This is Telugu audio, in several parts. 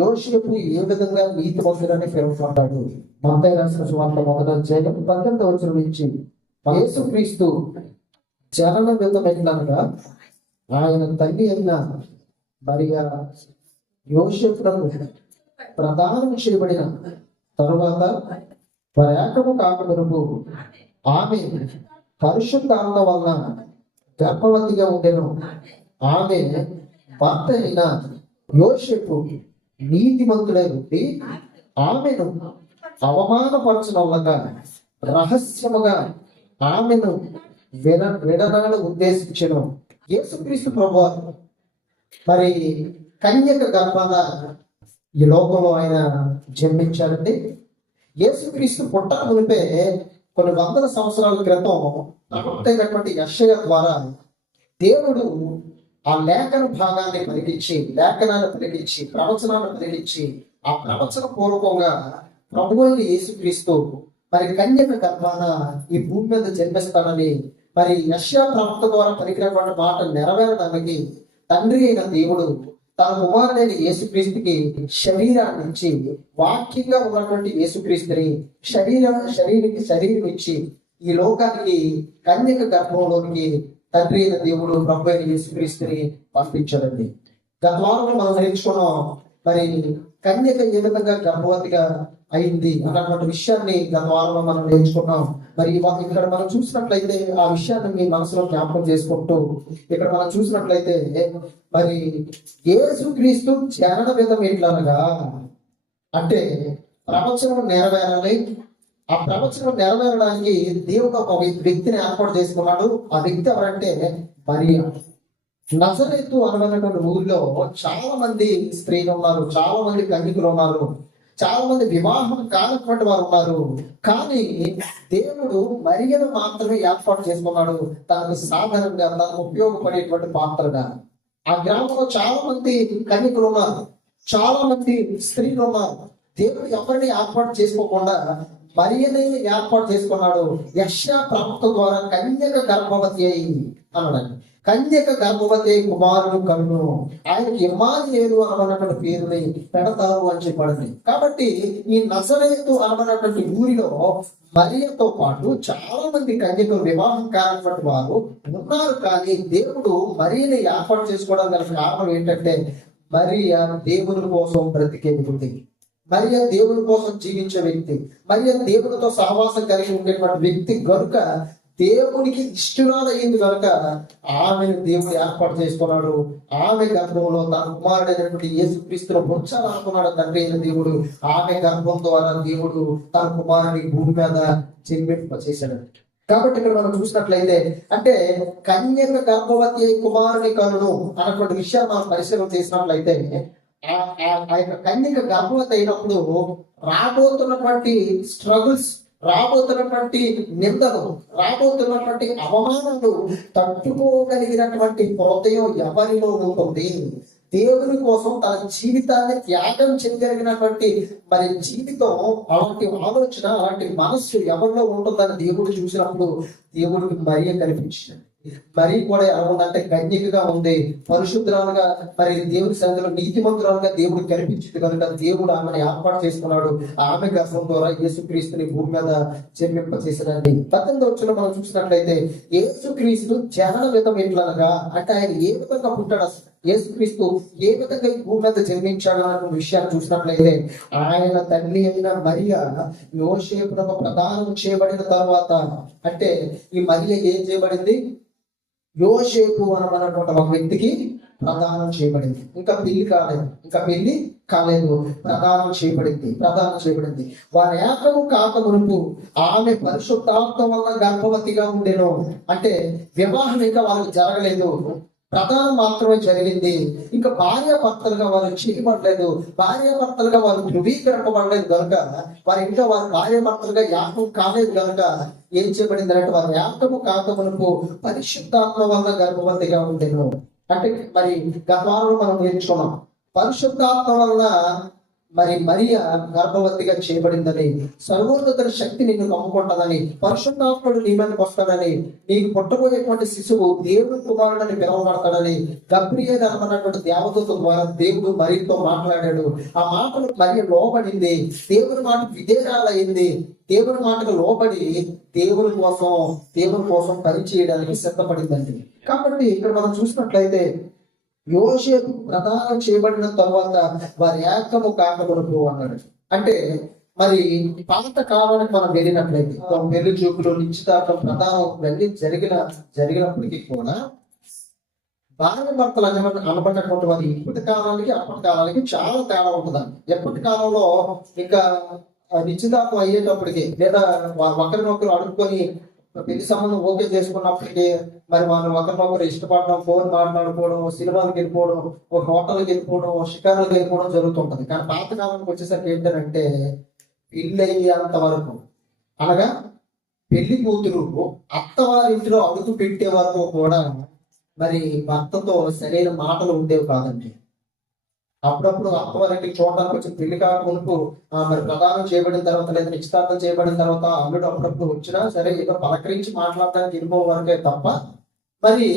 యోసేపు ఏ విధంగా నీతిమంతుడని పేర్కొంటాడు? మత్తయి రాసిన సువార్త 1:18 నుంచి యేసుక్రీస్తు జనన విధమైనగా ఆయన తల్లి అయిన మరియా యోసేపులకు ప్రదానం చేయబడిన తరువాత పరాక్రము కాకమునుపు ఆమె పరిశుద్ధాత్మ వలన గర్భవతిగా ఉండెను. ఆమె భర్త అయిన యోసేపు నీతిమంతుడై ఉండి ఆమెను అవమానపరచడం వల్ల రహస్యముగా ఆమెను విడనాడు ఉద్దేశించను. యేసుక్రీస్తు ప్రభువారు మరి కన్యక గర్భాన ఈ లోకంలో ఆయన జన్మించారండి. యేసుక్రీస్తు పుట్టక మునిపే కొన్ని వందల సంవత్సరాల క్రితం ప్రవక్తైనటువంటి యెషయా ద్వారా దేవుడు ఆ లేఖన భాగాన్ని లేఖనాన్ని పలికించి ప్రవచనాన్ని పలికించి ఆ ప్రవచన పూర్వకంగా ప్రభు అయిన యేసుక్రీస్తు మరి కన్యక గర్భాన ఈ భూమి మీద జన్మిస్తానని మరి యెషయా ప్రవక్త ద్వారా పలికినటువంటి మాట నెరవేరడానికి తండ్రి అయిన దేవుడు తన కుమారుడైన యేసుక్రీస్తుకి శరీరాన్ని ఇచ్చి, వాక్యంగా ఉన్నటువంటి యేసుక్రీస్తుని శరీరం ఇచ్చి ఈ లోకానికి కన్యక గర్భంలోనికి తండ్రి అయిన దేవుడు ప్రభు అయిన యేసుక్రీస్తుని పంపించాడండి. గత వారంలో మనం నేర్చుకున్నాం మరి కన్యక ఏ విధంగా గర్భవతిగా అయింది అన్నటువంటి విషయాన్ని గత వారంలో మనం నేర్చుకున్నాం. మరి ఇక్కడ మనం చూసినట్లయితే ఆ విషయాన్ని మీ మనసులో జ్ఞాపకం చేసుకుంటూ ఇక్కడ మనం చూసినట్లయితే మరి యేసుక్రీస్తు జనన విధం ఎట్లనగా అంటే ప్రవచనం నెరవేరాలి. ఆ ప్రవచనం నెరవేరడానికి దేవుడు ఒక వ్యక్తిని ఏర్పాటు చేసుకున్నాడు. ఆ వ్యక్తి ఎవరంటే మరియా. నజరేతు అనబడినటువంటి ఊరిలో చాలా మంది స్త్రీలు ఉన్నారు, చాలా మంది కన్యకులు ఉన్నారు, చాలా మంది వివాహం కానటువంటి వారు ఉన్నారు. కానీ దేవుడు మరియను మాత్రమే ఏర్పాటు చేసుకున్నాడు తనకు సాధారణంగా తనకు ఉపయోగపడేటువంటి పాత్రగా. ఆ గ్రామంలో చాలా మంది కన్యకులు ఉన్నారు, చాలా మంది స్త్రీలు ఉన్నారు. దేవుడు ఎవరిని ఏర్పాటు చేసుకోకుండా మరియనే ఏర్పాటు చేసుకున్నాడు. యెషయా ప్రవక్త ద్వారా కన్యక గర్భవతి అయి అన్నాడు. కన్యక గర్భవతి కుమారుడు కన్ను, ఆయనకి ఇమ్మానుయేలు అనబడినటువంటి పేరుని పెడతారు అని చెప్పబడింది. కాబట్టి ఈ నజరేతు అనబడినటువంటి ఊరిలో మరియతో పాటు చాలా మంది కన్యకులు వివాహం కానటువంటి వారు ఉన్నారు. కానీ దేవుడు మరియని ఏర్పాటు చేసుకోవడం గల కారణం ఏంటంటే మరియ దేవుని కోసం బ్రతికే వ్యక్తి, మరియ దేవుని కోసం జీవించే వ్యక్తి, మరియ దేవునితో సహవాసం కలిగి ఉండేటువంటి వ్యక్తి గనుక దేవునికి ఇష్టరాలయ్యింది కనుక ఆమెను దేవుడు ఏర్పాటు చేసుకున్నాడు. ఆమె గర్భంలో తన కుమారుడైనటువంటి యేసుక్రీస్తును ఉంచాలనుకున్నాడు తండ్రి అయిన దేవుడు. ఆమె గర్భం ద్వారా దేవుడు తన కుమారుని భూమి మీద జన్మింపచేశాడు. కాబట్టి ఇక్కడ మనం చూసినట్లయితే అంటే కన్యక గర్భవతి కుమారుని కనును అన్నటువంటి విషయాన్ని మనం పరిశీలన చేసినట్లయితే ఆ యొక్క కన్యక గర్భవతి అయినప్పుడు రాబోతున్నటువంటి స్ట్రగుల్స్, రాబోతున్నటువంటి నిందలు, రాబోతున్నటువంటి అవమానాలు తట్టుకోగలిగినటువంటి హృదయం ఎవరిలో ఉంటుంది? దేవుని కోసం తన జీవితాన్ని త్యాగం చేయగలిగినటువంటి మరి జీవితం, అలాంటి ఆలోచన, అలాంటి మనస్సు ఎవరిలో ఉంటుందని దేవుడు చూసినప్పుడు దేవుడికి మరియ కనిపించింది. మరి కూడా ఎలా ఉందంటే కన్యకగా ఉంది, పరిశుద్ధురాలుగా మరి దేవుని సన్నిధిలో నీతిమంతురాలుగా దేవుడు కనిపించింది కనుక దేవుడు ఆమెను ఏర్పాటు చేసుకున్నాడు. ఆమె గర్భం ద్వారా యేసుక్రీస్తుని భూమి మీద జన్మింపచేశాడండి. 18వ మనం చూసినట్లయితే యేసుక్రీస్తు జనన విధం ఎట్లనగా అంటే ఆయన ఏ విధంగా పుట్టాడు, అసలు యేసుక్రీస్తు ఏ విధంగా ఈ భూమి మీద జన్మించాడు అన్న విషయాన్ని చూసినట్లయితే ఆయన తల్లి అయిన మరియా యోసేపునకు ప్రదానం చేయబడిన తర్వాత అంటే ఈ మరియ ఏం చేయబడింది? యోసేపు అనబడినటువంటి ఒక వ్యక్తికి ప్రదానం చేయబడింది. ఇంకా పెళ్లి కాలేదు, ప్రదానం చేయబడింది. వారి ఏకము కాక మునుపు ఆమె పరిశుద్ధాత్మ వల్ల గర్భవతిగా ఉండెను. అంటే వివాహం ఇంకా వాళ్ళకి జరగలేదు, ప్రధానం మాత్రమే జరిగింది. ఇంకా భార్యాభర్తలుగా వారు చేయబడలేదు, భార్యాభర్తలుగా వారు ధృవీకరింపబడలేదు కనుక వారి ఇంకా వారి భార్యాభర్తలుగా యాగం కాలేదు కనుక ఏం చేయబడింది అంటే వారి యాగము కాకమునకు పరిశుద్ధాత్మ వల్ల గర్భవతిగా ఉండేను. అంటే మరి గత వారంలో మనం నేర్చుకున్నాం పరిశుద్ధాత్మ వలన మరి మరియ గర్భవతిగా చేయబడిందని, సర్వోన్నతుని శక్తి నిన్ను కమ్ముకుంటుందని, పరిశుద్ధాత్ముడు నీ మీదకి వస్తాడని, నీకు పుట్టబోయేటువంటి శిశువు దేవుడు కుమారుడని పిలువబడతాడని గబ్రియేలు అనబడినటువంటి దేవదూత ద్వారా దేవుడు మరియతో మాట్లాడాడు. ఆ మాటలు మరియ లోబడింది, దేవుని మాట విధేయురాలైంది. దేవుని మాటకు లోబడి దేవుని కోసం పని చేయడానికి సిద్ధపడిందండి. కాబట్టి ఇక్కడ మనం చూసినట్లయితే యోసేపు ప్రదానం చేయబడిన తర్వాత వారి ఏకము కాకమునకు అన్నాడు. అంటే మరి పాత కాలానికి మనం వెళ్ళినట్లయితే పెళ్లి చూపులు, నిశ్చితార్థం, ప్రధానం ఇవన్నీ జరిగినప్పటికీ కూడా భార్య భర్తలు అనబడినటువంటి వారి ఇప్పటి కాలానికి అప్పటి కాలానికి చాలా తేడా ఉంటుందండి. ఎప్పటి కాలంలో ఇంకా నిశ్చితార్థం అయ్యేటప్పటికి లేదా ఒకరినొకరు అడుక్కొని పెళ్లి సంబంధం ఓకే చేసుకున్నప్పటికీ మరి వాళ్ళు ఒకరినొకరు ఇష్టపడడం, ఫోన్ మాట్లాడుకోవడం, సినిమాలకు వెళ్ళిపోవడం, ఒక హోటల్కి వెళ్ళిపోవడం, షికారులకు వెళ్ళిపోవడం జరుగుతుంటది. కానీ పాతకాలానికి వచ్చేసరికి ఏంటంటే పెళ్లి అయ్యేంత వరకు, అనగా పెళ్లి కూతురు అత్తవారి ఇంటిలో అడుగు పెట్టే వరకు కూడా మరి భర్తతో సరైన మాటలు ఉండేవి కాదండి. అప్పుడప్పుడు అత్తవారింటికి చూడడానికి వచ్చి పెళ్లి కాకమునుపు మరి ప్రదానం చేయబడిన తర్వాత లేదా నిశ్చితార్థం చేయబడిన తర్వాత అల్లుడు అప్పుడప్పుడు వచ్చినా సరే ఏదో పలకరించి మాట్లాడడానికి వెళ్ళిపోవే వరకే తప్ప మరి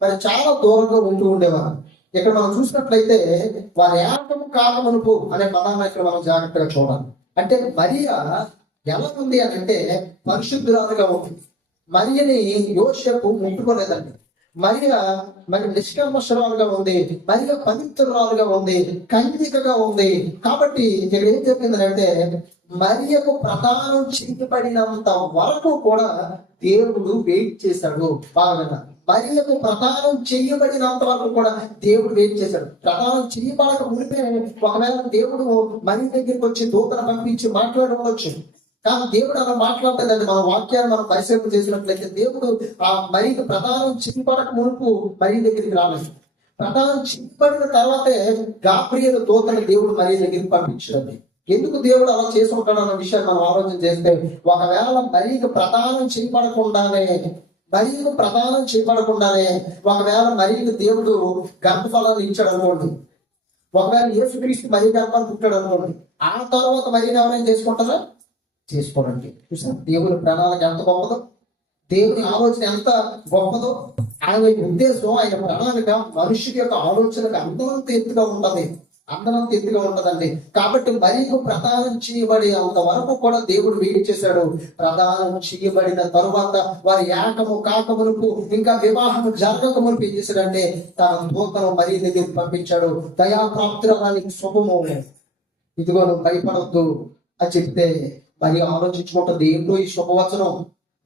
మరి చాలా దూరంగా ఉంటూ ఉండేవారు. ఇక్కడ మనం చూసినట్లయితే వారి ఏకము కాకమునుపు అనే పదాన్ని ఇక్కడ మనం జాగ్రత్తగా చూడాలి. అంటే మరియా ఎలా ఉంది అని అంటే పరిశుద్ధురాలుగా ఉంది. మరియని యోసేపు ముట్టుకోలేదండి. మరి నిష్కల్మషరాలుగా ఉంది, మరియ పవిత్రురాలుగా ఉంది, కన్యకగా ఉంది. కాబట్టి ఇక్కడ ఏం చెప్పిందంటే మరియకు ప్రదానం చేయబడినంత వరకు కూడా దేవుడు వెయిట్ చేశాడు. బాగా మరియకు ప్రదానం చేయబడినంత వరకు కూడా దేవుడు వెయిట్ చేశాడు. ప్రదానం చేయబడక మునిపే ఒకవేళ దేవుడు మరి దగ్గరికి వచ్చి దూతను పంపించి మాట్లాడవచ్చు. కానీ దేవుడు అలా మాట్లాడలేదండి. మన వాక్యాన్ని మనం పరిశీలన చేసినట్లయితే దేవుడు ఆ మరికి ప్రధానం చిన్నపడక మునుపు మరి దగ్గరికి రాలేదు. ప్రధానం చిన్నపడిన తర్వాతే గాబ్రియేలు దూతని దేవుడు మరి దగ్గరికి పంపించాడు. ఎందుకు దేవుడు అలా చేసి ఉంటాడు అన్న విషయాన్ని మనం ఆలోచన చేస్తే, ఒకవేళ మరికి ప్రధానం చేయబడకుండానే ఒకవేళ మరికి దేవుడు గర్భఫలాన్ని ఇచ్చాడు అనుకోండి, ఒకవేళ యేసుక్రీస్తు మరి గర్భాన్ని పుట్టాడు అనుకోండి, ఆ తర్వాత మరి ఎవరైనా చేసుకుంటారా? చేసుకోవడానికి. చూసారు దేవుని ప్రణాళిక ఎంత గొప్పదో, దేవుని ఆలోచన ఎంత గొప్పదో. ఆయన ఉద్దేశం, ఆయన ప్రణాళిక మనుషుల యొక్క ఆలోచనకు అందనంత ఎత్తుగా ఉంటదండి. కాబట్టి మరీకు ప్రదానం చేయబడి అంత వరకు కూడా దేవుడు వెయిట్ చేశాడు. ప్రదానం చేయబడిన తరువాత వారి ఏకము కాకమునుపు, ఇంకా వివాహం జరగక మునుపు ఏం చేశాడంటే తన దూతను మరీ దగ్గరికి పంపించాడు. దయాప్రాప్తురానికి శుభము, ఇదిగో నువ్వు భయపడద్దు అని చెప్తే మరి ఆలోచించుకుంటుంది, ఏంటో ఈ శుభవచనం,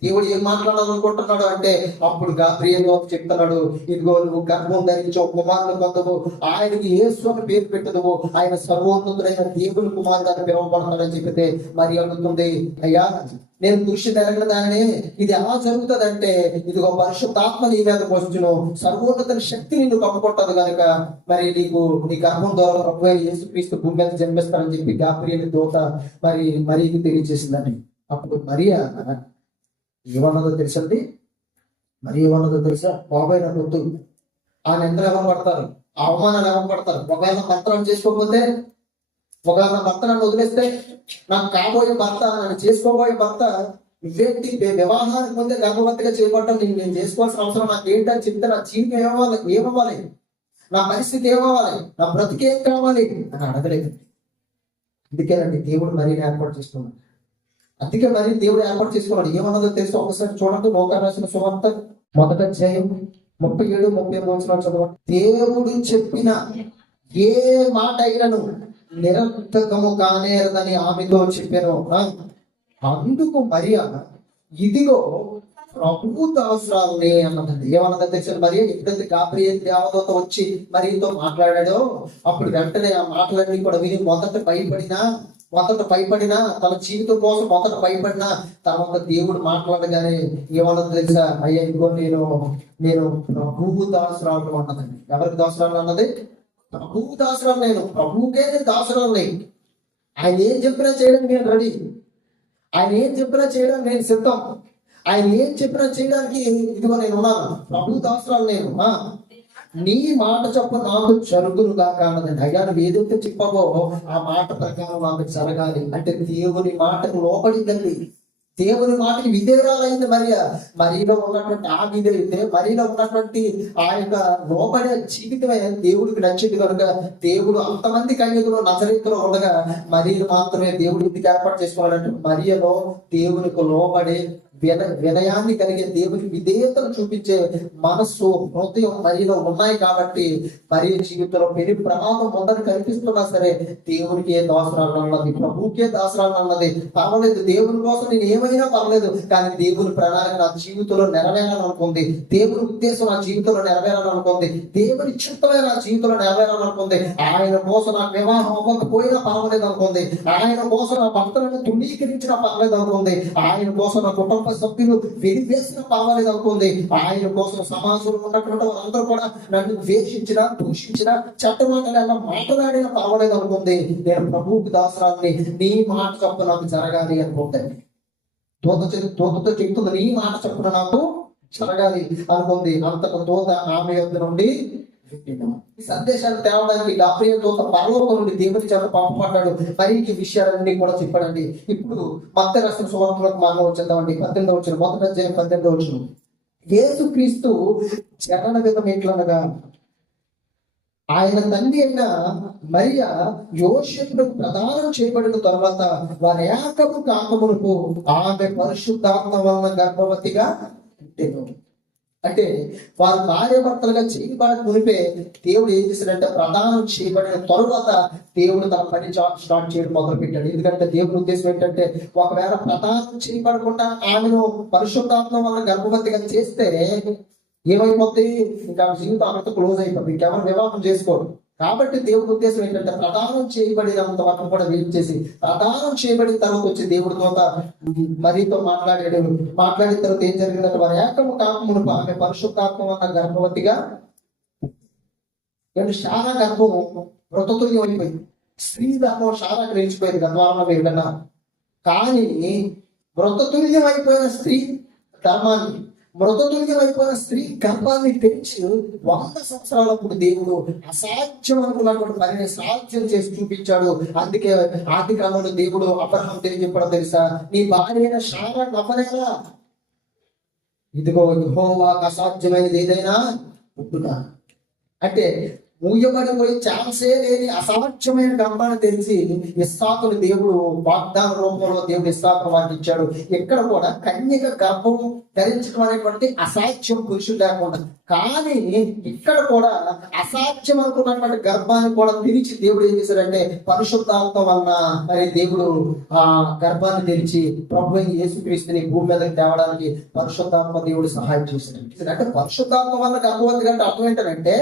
దేవుడు ఏం మాట్లాడాలనుకుంటున్నాడు అంటే అప్పుడు గాబ్రియేలు చెప్తున్నాడు, ఇదిగో నువ్వు గర్భం ధరించి ఒక కుమారుని పొందవు, ఆయనకి యేసు అని పేరు పెట్టదువు, ఆయన సర్వోన్నతుడైన దేవుని కుమారుడు అని పిలువబడతాడని చెప్పితే మరి అనుకుంది, అయ్యా నేను పురుషు ఎరగిన దానినే ఇది ఎలా జరుగుతుంది అంటే ఇదిగో పరిశుద్ధాత్మ నీ మీదకి వచ్చును, సర్వోన్నత శక్తి నిన్ను కప్పుకుంటది కనుక మరి నీ గర్భం ద్వారా ప్రభువైన యేసుక్రీస్తు భూమి మీద జన్మిస్తానని చెప్పి గాబ్రియేలు దూత మరి తెలియజేసిందని. అప్పుడు మరియా ఏమన్నదో తెలుసండి, మరి ఏమన్నదో తెలుసా? బాబాయ్ నాకు వద్దు, ఆ నిందలు ఎవరు పడతారు, ఆ అవమానాలు ఎవరు పడతారు, ఒకవేళ మంత్రం చేసుకోకపోతే, ఒకవేళ నా భర్త నన్ను వదిలేస్తే, నాకు కాబోయే భర్త, నన్ను చేసుకోబోయే భర్త వ్యక్తి వివాహానికి ముందే గర్భవతిగా చేయబడ్డం నేను చేసుకోవాల్సిన అవసరం నాకు ఏంటని చెప్తే నా జీవితం ఏమవ్వాలి, నా పరిస్థితి ఏమవ్వాలి, నా బ్రతికేం కావాలి అని అడగలేదు. అందుకేనండి దేవుడు మరీ ఏర్పాటు చేసుకున్నాడు. అందుకే మరి దేవుడు ఏర్పాటు చేసుకున్నాడు. ఏమన్నదో తెలుసు ఒకసారి చూడండి. లోకాన్ని రాసిన సువార్త 1వ అధ్యాయం 37-38 చదవండి. దేవుడు చెప్పిన ఏ మాట అయినను నిరర్థకము కానేరదని ఆమెతో చెప్పాను. అందుకు మరియా ఇదిగో ప్రభువు దాసురాలని అన్నదండి. ఏమన్నదో తెలుసు మరి ఎప్పుడైతే గాబ్రియేలు దేవదూత వచ్చి మరియతో మాట్లాడాడో అప్పుడు వెంటనే ఆ మాటలన్నీ కూడా విని మొదట భయపడినా తన జీవితం కోసం మొదట భయపడినా తర్వాత దేవుడు మాట్లాడగానే ఏమన్నది తెలుసా? అయ్యా ఇదిగో నేను ప్రభువు దాసురాలు అన్నదండి. ఎవరికి దాసురాలు అన్నది? ప్రభువు దాసురాలు. నేను ప్రభువుకే నేను దాసురాలు. ఆయన ఏం చెప్పినా చేయడానికి నేను రెడీ, ఆయన ఏం చెప్పినా చేయడానికి నేను సిద్ధం, ఆయన ఏం చెప్పినా చేయడానికి ఇదిగో నేను ఉన్నాను. ప్రభువు దాసురాలు నేను. నీ మాట చొప్పున నాకు జరుగునుగా కానదండి. అయ్యా నువ్వు ఏదైతే చెప్పావో ఆ మాట ప్రకారం నాకు జరగాలి అంటే దేవుని మాటకు లోపడిందండి. దేవుని మాటకి విధేయురాలైంది మరీలో ఉన్నటువంటి ఆ విధేయతే, మరీలో ఉన్నటువంటి ఆ యొక్క లోబడే జీవితమే దేవుడికి నచ్చింది కనుక దేవుడు అంతమంది కన్యకులు నజరేతులో ఉండగా మరియను మాత్రమే దేవుడు ఇంటికి ఏర్పాటు చేసుకున్నాడంటే మరియలో దేవునికి లోబడే వినయాన్ని కలిగే దేవునికి విధేయతను చూపించే మనస్సు హృదయం మరియలో ఉన్నాయి కాబట్టి మరి జీవితంలో పెను ప్రమాదం ఉందని కనిపిస్తున్నా సరే దేవునికి ఏ దాసరాలు అన్నది, ప్రభుకే దాసరాలు అన్నది పర్వాలేదు, దేవుని కోసం నేను ఏమైనా పర్లేదు, కానీ దేవుని ప్రణాళిక నా జీవితంలో నెరవేరాలనుకుంది, దేవుని ఉద్దేశం నా జీవితంలో నెరవేరాలనుకుంది, దేవుని చిత్తమే నా జీవితంలో నెరవేరాలనుకుంది, ఆయన కోసం నాకు వివాహం అవ్వకపోయినా పర్వాలేదు అనుకుంది, ఆయన కోసం నా భర్తలను తృణీకరించినా పర్వాలేదు అనుకుంది, ఆయన కోసం నా కుటుంబ సభ్యులు వెలివేసిన పర్వాలేదు అనుకుంది, ఆయన కోసం సమాజంలో ఉన్నటువంటి వాళ్ళందరూ కూడా నన్ను ద్వేషించిన, దూషించిన, చట్టమాటలు మాట్లాడిన పర్వాలేదు అనుకుంది, నేను ప్రభువుకి దాసరాన్ని నీ మాట చొప్పున నాకు జరగాలి అనుకుంటే తోతతో చెప్తుంది, నీ మాట చొప్పున నాకు జరగాలి అనుకుంది. అంతకు తోత ఆమె యొద్ద నుండి ఈ సందేశాన్ని తేవడానికి గాబ్రియల్ దూత పరలోకం నుండి దేవుని చేత పంపబడ్డాడు. మరి ఈ విషయాలన్నీ కూడా చెప్పాడండి. ఇప్పుడు మత్తయి రాసిన సువార్తలకు మనం వచ్చేద్దామండి. 18వ వచనం, మొదటి అధ్యాయం 18వ వచనం. యేసుక్రీస్తు జనన విధం ఎట్లనగా ఆయన తండ్రి అయిన మరియ యోసేపుకు ప్రదానం చేయబడిన తర్వాత వారి ఏకము కాకమునకు ఆమె పరిశుద్ధాత్మ వలన గర్భవతిగా పుట్టెను. అంటే వారు భార్య భర్తలుగా చేయబడక మునిపే దేవుడు ఏం చేశాడంటే ప్రదానం చేయబడిన తరువాత దేవుడు తన పని స్టార్ట్ చేయడం మొదలు పెట్టాడు. ఎందుకంటే దేవుడి ఉద్దేశం ఏంటంటే ఒకవేళ ప్రదానం చేయబడకుండా ఆమెను పరిశుద్ధాత్మ వల్ల గర్భవతిగా చేస్తే ఏమైపోద్ది, ఇంకా జీవితం ఆమెతో క్లోజ్ అయిపోతుంది, ఇంకెవరు వివాహం చేసుకోరు. కాబట్టి దేవుడి ఉద్దేశం ఏంటంటే ప్రదానం చేయబడినంత వరకు కూడా వెయిట్ చేసి ప్రదానం చేయబడిన తర్వాత వచ్చి దేవుడి తోత మరీతో మాట్లాడిన తర్వాత ఏం జరిగిందంటే వారి ఏకము కాకమును ఆమె పరిశుద్ధాత్మ వల్ల గర్భవతిగా శారా గర్భము మృతతుల్యం అయిపోయింది. స్త్రీ గర్భం శారాకి నిలిచిపోయింది గర్భంలో వేయడన్నా. కానీ మృతతుల్యం అయిపోయిన స్త్రీ ధర్మాన్ని, మృతతుల్యం అయిపోయిన స్త్రీ గర్భాన్ని తెరిచి 100 సంవత్సరాలప్పుడు దేవుడు అసాధ్యం అనుకున్నటువంటి పనిని సాధ్యం చేసి చూపించాడు. అందుకే ఆది కాలంలో దేవుడు అబ్రహాం తెలియజెప్పడం తెలుసా, నీ భార్య అయిన శారా నమ్మనేలా, ఇదిగో యెహోవాకు అసాధ్యమైనది ఏదైనా పుట్టుగా అంటే మూయబడిపోయి ఛాన్సే లేని అసాధ్యమైన గర్భాన్ని తెరిచి ఇస్సాకుని దేవుడు వాగ్దాన రూపంలో దేవుడు ఇస్సాకు వారికి ఇచ్చాడు. ఇక్కడ కూడా కన్యక గర్భం ధరించడం అనేటువంటి అసాధ్యం పురుషుడు లేకుండా, కానీ ఇక్కడ కూడా అసాధ్యం అనుకున్నటువంటి గర్భాన్ని కూడా తెరిచి దేవుడు ఏం చేశాడంటే పరిశుద్ధాత్మ వలన మరి దేవుడు ఆ గర్భాన్ని తెరిచి ప్రభు యేసుక్రీస్తుని భూమి మీదకి తేవడానికి పరిశుద్ధాత్మ దేవుడు సహాయం చేశాడు. అంటే పరిశుద్ధాత్మ వల్ల గర్భవతి అంటే అర్థం ఏంటంటే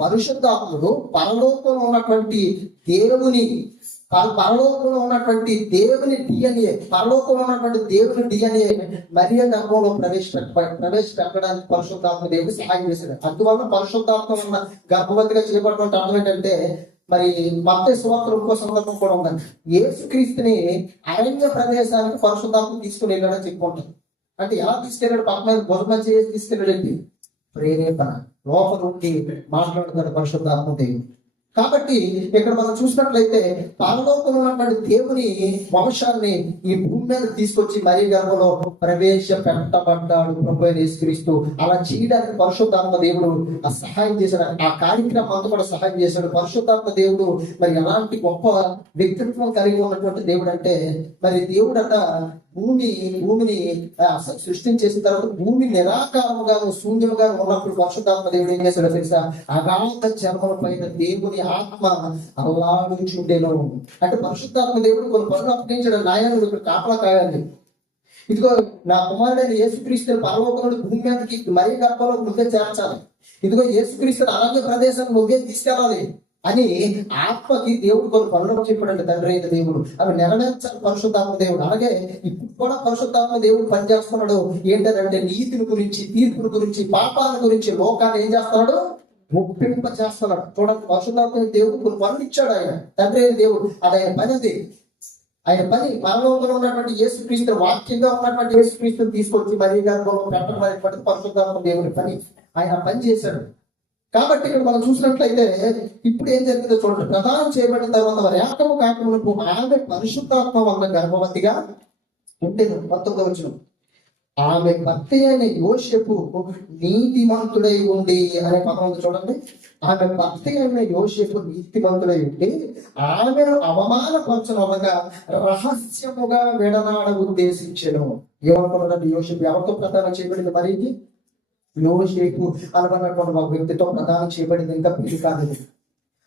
పరిశుద్ధాత్ముడు పరలోకంలో ఉన్నటువంటి దేవుని డిఎన్ఏ, పరలోకంలో ఉన్నటువంటి దేవుని డిఎన్ఏ మరియ గర్భంలో ప్రవేశపెట్టడానికి పరిశుద్ధాత్మ దేవుడు సహాయం చేశాడు. అందువల్ల పరిశుద్ధాత్మ ఉన్న గర్భవతిగా చేయబడినటువంటి అర్థం ఏంటంటే మరి మత్తయి సువార్తలో ఇంకో సందర్భం కూడా ఉందండి. యేసుక్రీస్తుని అరణ్య ప్రదేశానికి పరిశుద్ధాత్మ తీసుకుని వెళ్ళాడని చెప్పుకుంటాం. అంటే ఎలా తీసుకెళ్ళాడు, పక్కన భుజం చేసి తీసుకెళ్ళాడండి, ప్రేరేపణ లోపల ఉండి మాట్లాడుతాడు పరిశుద్ధాత్మ దేవుడు. కాబట్టి ఇక్కడ మనం చూసినట్లయితే పరలోకంలో ఉన్నటువంటి దేవుని వంశాన్ని ఈ భూమి మీద తీసుకొచ్చి మరీ గర్భంలో ప్రవేశపెట్టబడ్డాడు ప్రభు యేసుక్రీస్తు. అలా చేయడానికి పరిశుద్ధాత్మ దేవుడు ఆ సహాయం చేశాడు. ఆ కార్యక్రమం అంతా కూడా సహాయం చేశాడు. పరిశుద్ధాత్మ దేవుడు మరి ఎలాంటి గొప్ప వ్యక్తిత్వం కలిగి ఉన్నటువంటి దేవుడు అంటే, మరి దేవుడట భూమిని సృష్టించేసిన తర్వాత భూమి నిరాకారముగాను శూన్యముగాను ఉన్నప్పుడు పరిశుద్ధాత్మ దేవుడు ఏం చేశాడో తెలుసా, అగాధ జన్మల పైన దేవుని ఆత్మ అల్లాడుచుండెను. అంటే పరిశుద్ధాత్మ దేవుడు కొన్ని పనులు అప్పగించాడు. నాయకుడు ఇక్కడ కాపలా కాయాలి, ఇదిగో నా కుమారుడైన యేసుక్రీస్తు పరలోకముడు భూమి మీదకి మరీ గర్భంలో నువ్వే చేర్చాలి, ఇదిగో యేసుక్రీస్తు అరణ్య ప్రదేశాన్ని నువ్వే తీసుకెళ్ళాలి అని ఆత్మకి దేవుడు కొన్ని పనులు చెప్పాడంటే తండ్రి అయిన దేవుడు అవి నెరవేర్చాలి పరిశుద్ధాత్మ దేవుడు. అలాగే ఇప్పుడు కూడా పరిశుద్ధాత్మ దేవుడు పనిచేస్తున్నాడు. ఏంటంటే నీతిని గురించి, తీర్పుని గురించి, పాపాల గురించి లోకాన్ని ఏం చేస్తున్నాడు, ఒప్పింప చేస్తున్నాడు. చూడండి, పరిశుద్ధాత్మ దేవుడు కొన్ని పనులు ఇచ్చాడు ఆయన తండ్రి అయిన దేవుడు. అది ఆయన పని, అది ఆయన పని. పరలోకంలో ఉన్నటువంటి యేసుక్రీస్తు, వాక్యంగా ఉన్నటువంటి యేసుక్రీస్తుని తీసుకొచ్చి మరీ గర్భంలో పెట్టడం అనేటువంటి పరిశుద్ధాత్మ దేవుడి పని. ఆయన పని చేశాడు. కాబట్టి ఇక్కడ మనం చూసినట్లయితే ఇప్పుడు ఏం జరిగిందో చూడండి. ప్రదానం చేయబడిన తర్వాత వారి ఏకము కాకమునకు ఆమె పరిశుద్ధాత్మ వల్ల గర్భవతిగా ఉండేది. 19వ వచనం, ఆమె భర్త అయిన యోసేపు నీతిమంతుడై ఉండి అనే పదం ఉంది చూడండి. ఆమె భర్త అయిన యోసేపు నీతిమంతుడై ఉండి ఆమెను అవమానపరచనగా రహస్యముగా విడనాడ ఉద్దేశించెను. ఏమనుకున్నాడంటే యోసేపు ఎవరితో ప్రదానం చేయబడింది? మరి యోసేపు అనబడినటువంటి ఒక వ్యక్తితో ప్రదానం చేయబడింది, ఇంకా పెళ్లి కాలేదు.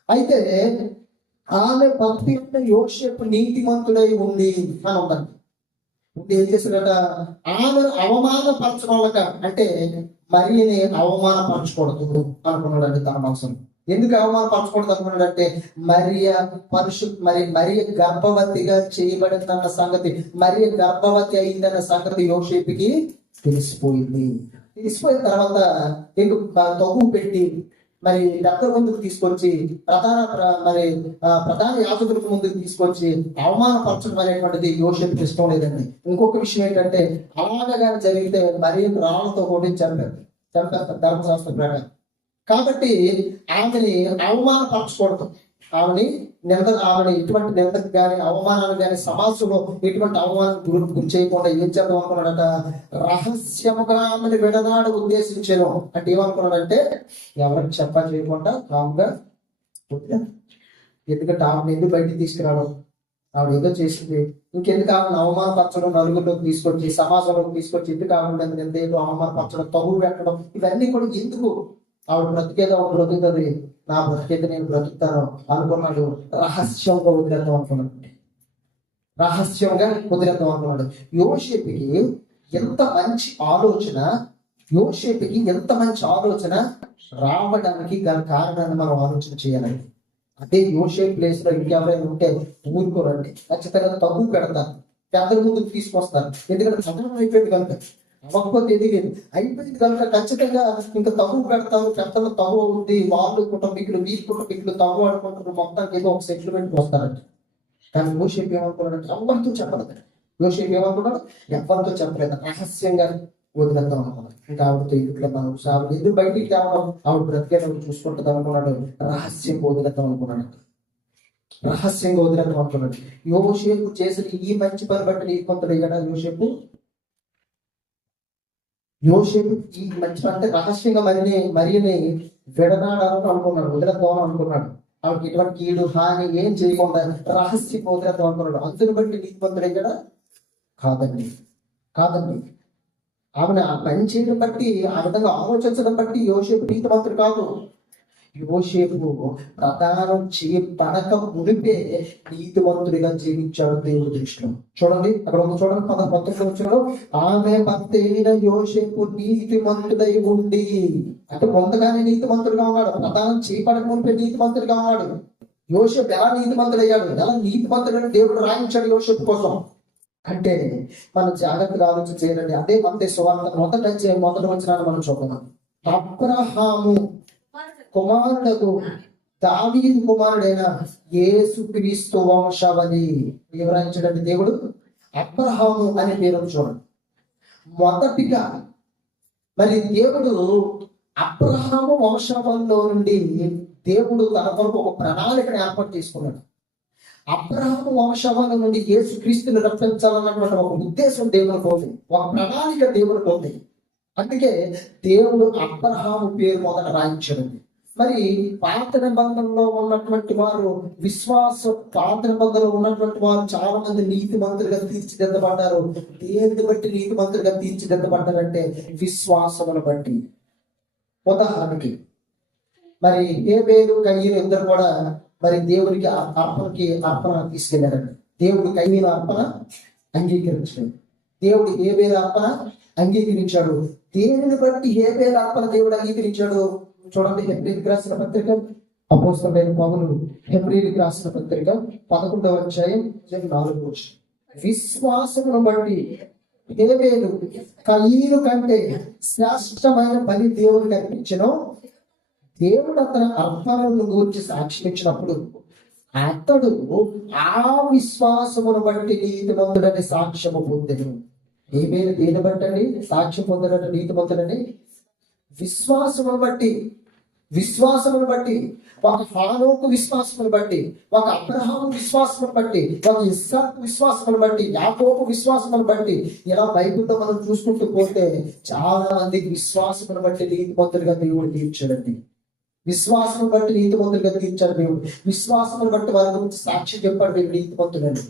అయితే ఆమె భర్త అయిన యోసేపు నీతిమంతుడై ఉంది అని ఉందండి. ఏం చేశాడట? ఆమెను అవమానపరచడం, అంటే మరియని అవమానపరచకూడదు అనుకున్నాడండి తన మనసును. ఎందుకు అవమానపరచకూడదు అనుకున్నాడంటే మరియ గర్భవతిగా చేయబడిందన్న సంగతి, మరియ గర్భవతి అయిందన్న సంగతి యోసేపుకి తెలిసిపోయింది. తెలిసిపోయిన తర్వాత తగు పెట్టి పెద్దల ముందుకు తీసుకొచ్చి ప్రధాన యాజకులకు ముందుకు తీసుకొచ్చి అవమానపరచడం అనేటువంటిది యోసేపుకి ఇష్టం లేదండి. ఇంకొక విషయం ఏంటంటే, అలాగా జరిగితే మరియను రాళ్లతో కొట్టి చంపేస్తారు ధర్మశాస్త్ర ప్రకారం. కాబట్టి ఆమెని అవమానపరచకూడదు. ఆమెని ఎటువంటి నిందకు కానీ అవమానాలు కానీ సమాజంలో ఎటువంటి అవమానం గురి చేయకుండా ఏం చేద్దాం అనుకున్నాడట? రహస్యముగా ఆమెను విడనాడు ఉద్దేశించాను. అంటే ఏమనుకున్నాడంటే, ఎవరికి చెప్పని చేయకుండా కాముగా, ఎందుకంటే ఆమెను ఎందుకు బయటికి తీసుకురావడం, ఆవిడ ఏదో చేసింది, ఇంకెందుకు ఆమెను అవమానపరచడం, నలుగురిలోకి తీసుకొచ్చి సమాజంలోకి తీసుకొచ్చి ఎందుకు ఆవిడ నిందేదో అవమానపరచడం, తగులు పెట్టడం, ఇవన్నీ కూడా ఎందుకు? ఆవిడ బ్రతికేదో ఆవిడ బ్రతుకుతుంది, నా బ్రతికేదో నేను బ్రతుకుతాను అనుకున్నాడు. రహస్యంగా వదిలేద్దాం అనుకున్నాడు. రహస్యంగా వదిలేద్దాం అనుకున్నాడు. యోసేపుకి ఎంత మంచి ఆలోచన రావడానికి గల కారణాన్ని మనం ఆలోచన చేయాలండి. అదే యోసేపు ప్లేస్ లో ఇంకెవరైనా ఉంటే ఊరుకోరండి, ఖచ్చితంగా తగ్గు పెడతారు, పెద్దల ముందుకు తీసుకొస్తారు. ఎందుకంటే చదవడం అయిపోయింది కనుక, అవ్వకపోతే ఎదిగేది అయిపోయింది కనుక ఖచ్చితంగా ఇంకా తగు పెడతారు. పెద్దలు తగు ఉంది, వాళ్ళు కుటుంబీకులు వీరి కుటుంబీకులు తగు ఆడుకుంటారు, మొత్తానికి ఏదో ఒక సెటిల్మెంట్ వస్తారంట. కానీ యోసేపు ఏమనుకున్నాడంటే ఎవరితో చెప్పలేదు. యోసేపు ఏమనుకున్నాడు? ఎవరితో చెప్పలేదు, రహస్యంగా వదిలేద్దాం అనుకున్నాడు. ఇంకా ఆవిడతో ఇంట్లో మనం ఎందుకు బయటికి తేవడం, ఆవిడ బ్రతికేటప్పుడు చూసుకుంటుంది అనుకున్నాడు. రహస్యంగా వదిలేద్దాం అనుకున్నాడు. యోసేపు చేసిన ఈ మంచి పని బట్టి నీతిమంతుడు అయ్యాడా యోసేపు ఈ మంచి అంటే రహస్యంగా మరియని విడనాడాలని అనుకున్నాడు, వదిలేద్దాం అనుకున్నాడు. ఆవిడకి ఎటువంటి కీడు హాని ఏం చేయకుండా రహస్యంగా వదిలేద్దాం అనుకున్నాడు. అందుని బట్టి నీతిమంతుడు అయ్యాడా? కాదండి. ఆమెను ఆ పని చేయడం బట్టి, ఆ విధంగా ఆలోచించడం బట్టి యోసేపు నీతిమంతుడు కాదు. యోసేపు ప్రదానం చేయబడక మునిపే నీతివంతుడిగా జీవించాడు దేవుడి దృష్టిలో. చూడండి అక్కడ చూడండి 19వ ఆమె భర్త అయిన యోసేపు నీతిమంతుడై ఉండి, అంటే ముందుగానే నీతిమంతుడిగా ఉన్నాడు. ప్రదానం చేయబడక మునిపే నీతిమంతుడిగా ఉన్నాడు. యోసేపు ఎలా నీతిమంతుడయ్యాడు, ఎలా నీతిమంతుడని దేవుడు రాయించాడు యోసేపు కోసం అంటే మనం జాగ్రత్తగా ఆలోచన చేయాలండి. అదే మత్తయి సువార్త మొదటి వచనాన్ని మనం చూద్దాం. అబ్రహాము కుమారులకు దావీదు కుమారుడైన యేసుక్రీస్తు వంశావళి వివరించడండి దేవుడు. అబ్రహాము అనే పేరు చూడండి. మొదటిగా దేవుడు అబ్రహాము వంశావళిలో నుండి దేవుడు తన కొరకు ఒక ప్రణాళికను ఏర్పాటు చేసుకున్నాడు. అబ్రహాము వంశావళి నుండి యేసుక్రీస్తుని రప్పించాలన్నటువంటి ఒక ఉద్దేశం దేవునికి ఉంది, ఒక ప్రణాళిక దేవునికి ఉంది. అందుకే దేవుడు అబ్రహాము పేరు మొదట రాయించాడు. పాత నిబంధనలో ఉన్నటువంటి వారు పాత నిబంధనలో ఉన్నటువంటి వారు చాలా మంది నీతి మంత్రులుగా తీర్చిదిద్దబడ్డారు. దేన్ని బట్టి నీతి మంత్రులుగా తీర్చిదిద్దబడ్డారంటే విశ్వాసమును బట్టి. ఉదాహరణకి హేబేలు కయీను ఇద్దరు కూడా దేవునికి అర్పణ తీసుకెళ్లారండి. దేవుడు కయీను అర్పణ అంగీకరించాడు, దేవుడు హేబేలు అర్పణ అంగీకరించాడు. దేనిని బట్టి హేబేలు అర్పణ దేవుడు అంగీకరించాడు చూడండి. హెబ్రీయులకు రాసిన పత్రిక, అపోస్తలుడైన పౌలు హెబ్రీయులకు రాసిన పత్రిక 11వ అధ్యాయం 4వ వచనం. విశ్వాసమును బట్టి హేబేలు కయీను కంటే శ్రేష్టమైన పని దేవుడికి అర్పించెను. దేవుడు అతని అర్పణను గురించి సాక్ష్యం ఇచ్చినప్పుడు అతడు ఆ విశ్వాసమును బట్టి నీతిమంతుడని సాక్ష్యము పొందెను. హేబేలు దేని బట్టి సాక్ష్యం పొందడని నీతిమంతుడని? విశ్వాసమును బట్టి. విశ్వాసమును బట్టి, ఒక హానోకు విశ్వాసమును బట్టి, ఒక అబ్రహాము విశ్వాసమును బట్టి, ఒక ఇస్సాకు విశ్వాసమును బట్టి, యాకోబు విశ్వాసమును బట్టి, ఇలా బైబిల్లో మనం చూసుకుంటూ పోతే చాలా మందికి విశ్వాసమును బట్టి నీతిమంతులుగా దేవుడు తీర్చాడండి. విశ్వాసం బట్టి నీతిమంతులుగా తీర్చాడు దేవుడు. విశ్వాసమును బట్టి వారి గురించి సాక్షి చెప్పాడు దేవుడు నీతిమంతులని.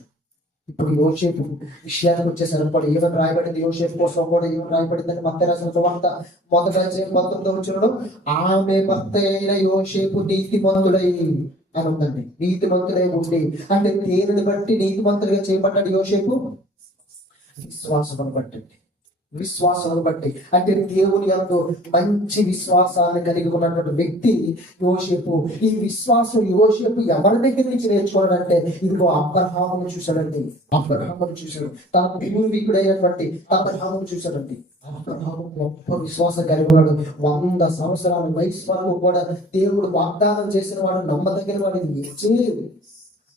ఇప్పుడు యోసేపు విషయానికి వచ్చేసరికి కూడా ఏమని రాయబడింది, యోసేపు కోసం కూడా ఏమని రాయబడిందని మత్తయి రాసిన సువార్త 1:19 ఆమె భర్త అయిన యోసేపు నీతిమంతుడై అని ఉందండి. నీతిమంతుడై ఉండి అంటే దేనిని బట్టి నీతిమంతుడిగా చేయబడ్డాడు యోసేపు? విశ్వాసమును బట్టి. విశ్వాసాన్ని బట్టి అంటే దేవుని యందు మంచి విశ్వాసాన్ని కలిగి ఉన్నటువంటి వ్యక్తి యోసేపు. ఈ విశ్వాసం యోసేపు ఎవరి దగ్గర నుంచి నేర్చుకోవాలంటే ఇదిగో అబ్రహామును చూశాడండి. అబ్రహామును చూశాడు, తన పూర్వీకుడైనటువంటి అబ్రహామును చూశాడండి. అబ్రహాము గొప్ప విశ్వాసం కలిగి ఉన్నాడు. 100 సంవత్సరాల వయసు వరకు కూడా దేవుడు వాగ్దానం చేసిన వాడు నమ్మదగిన వాడిని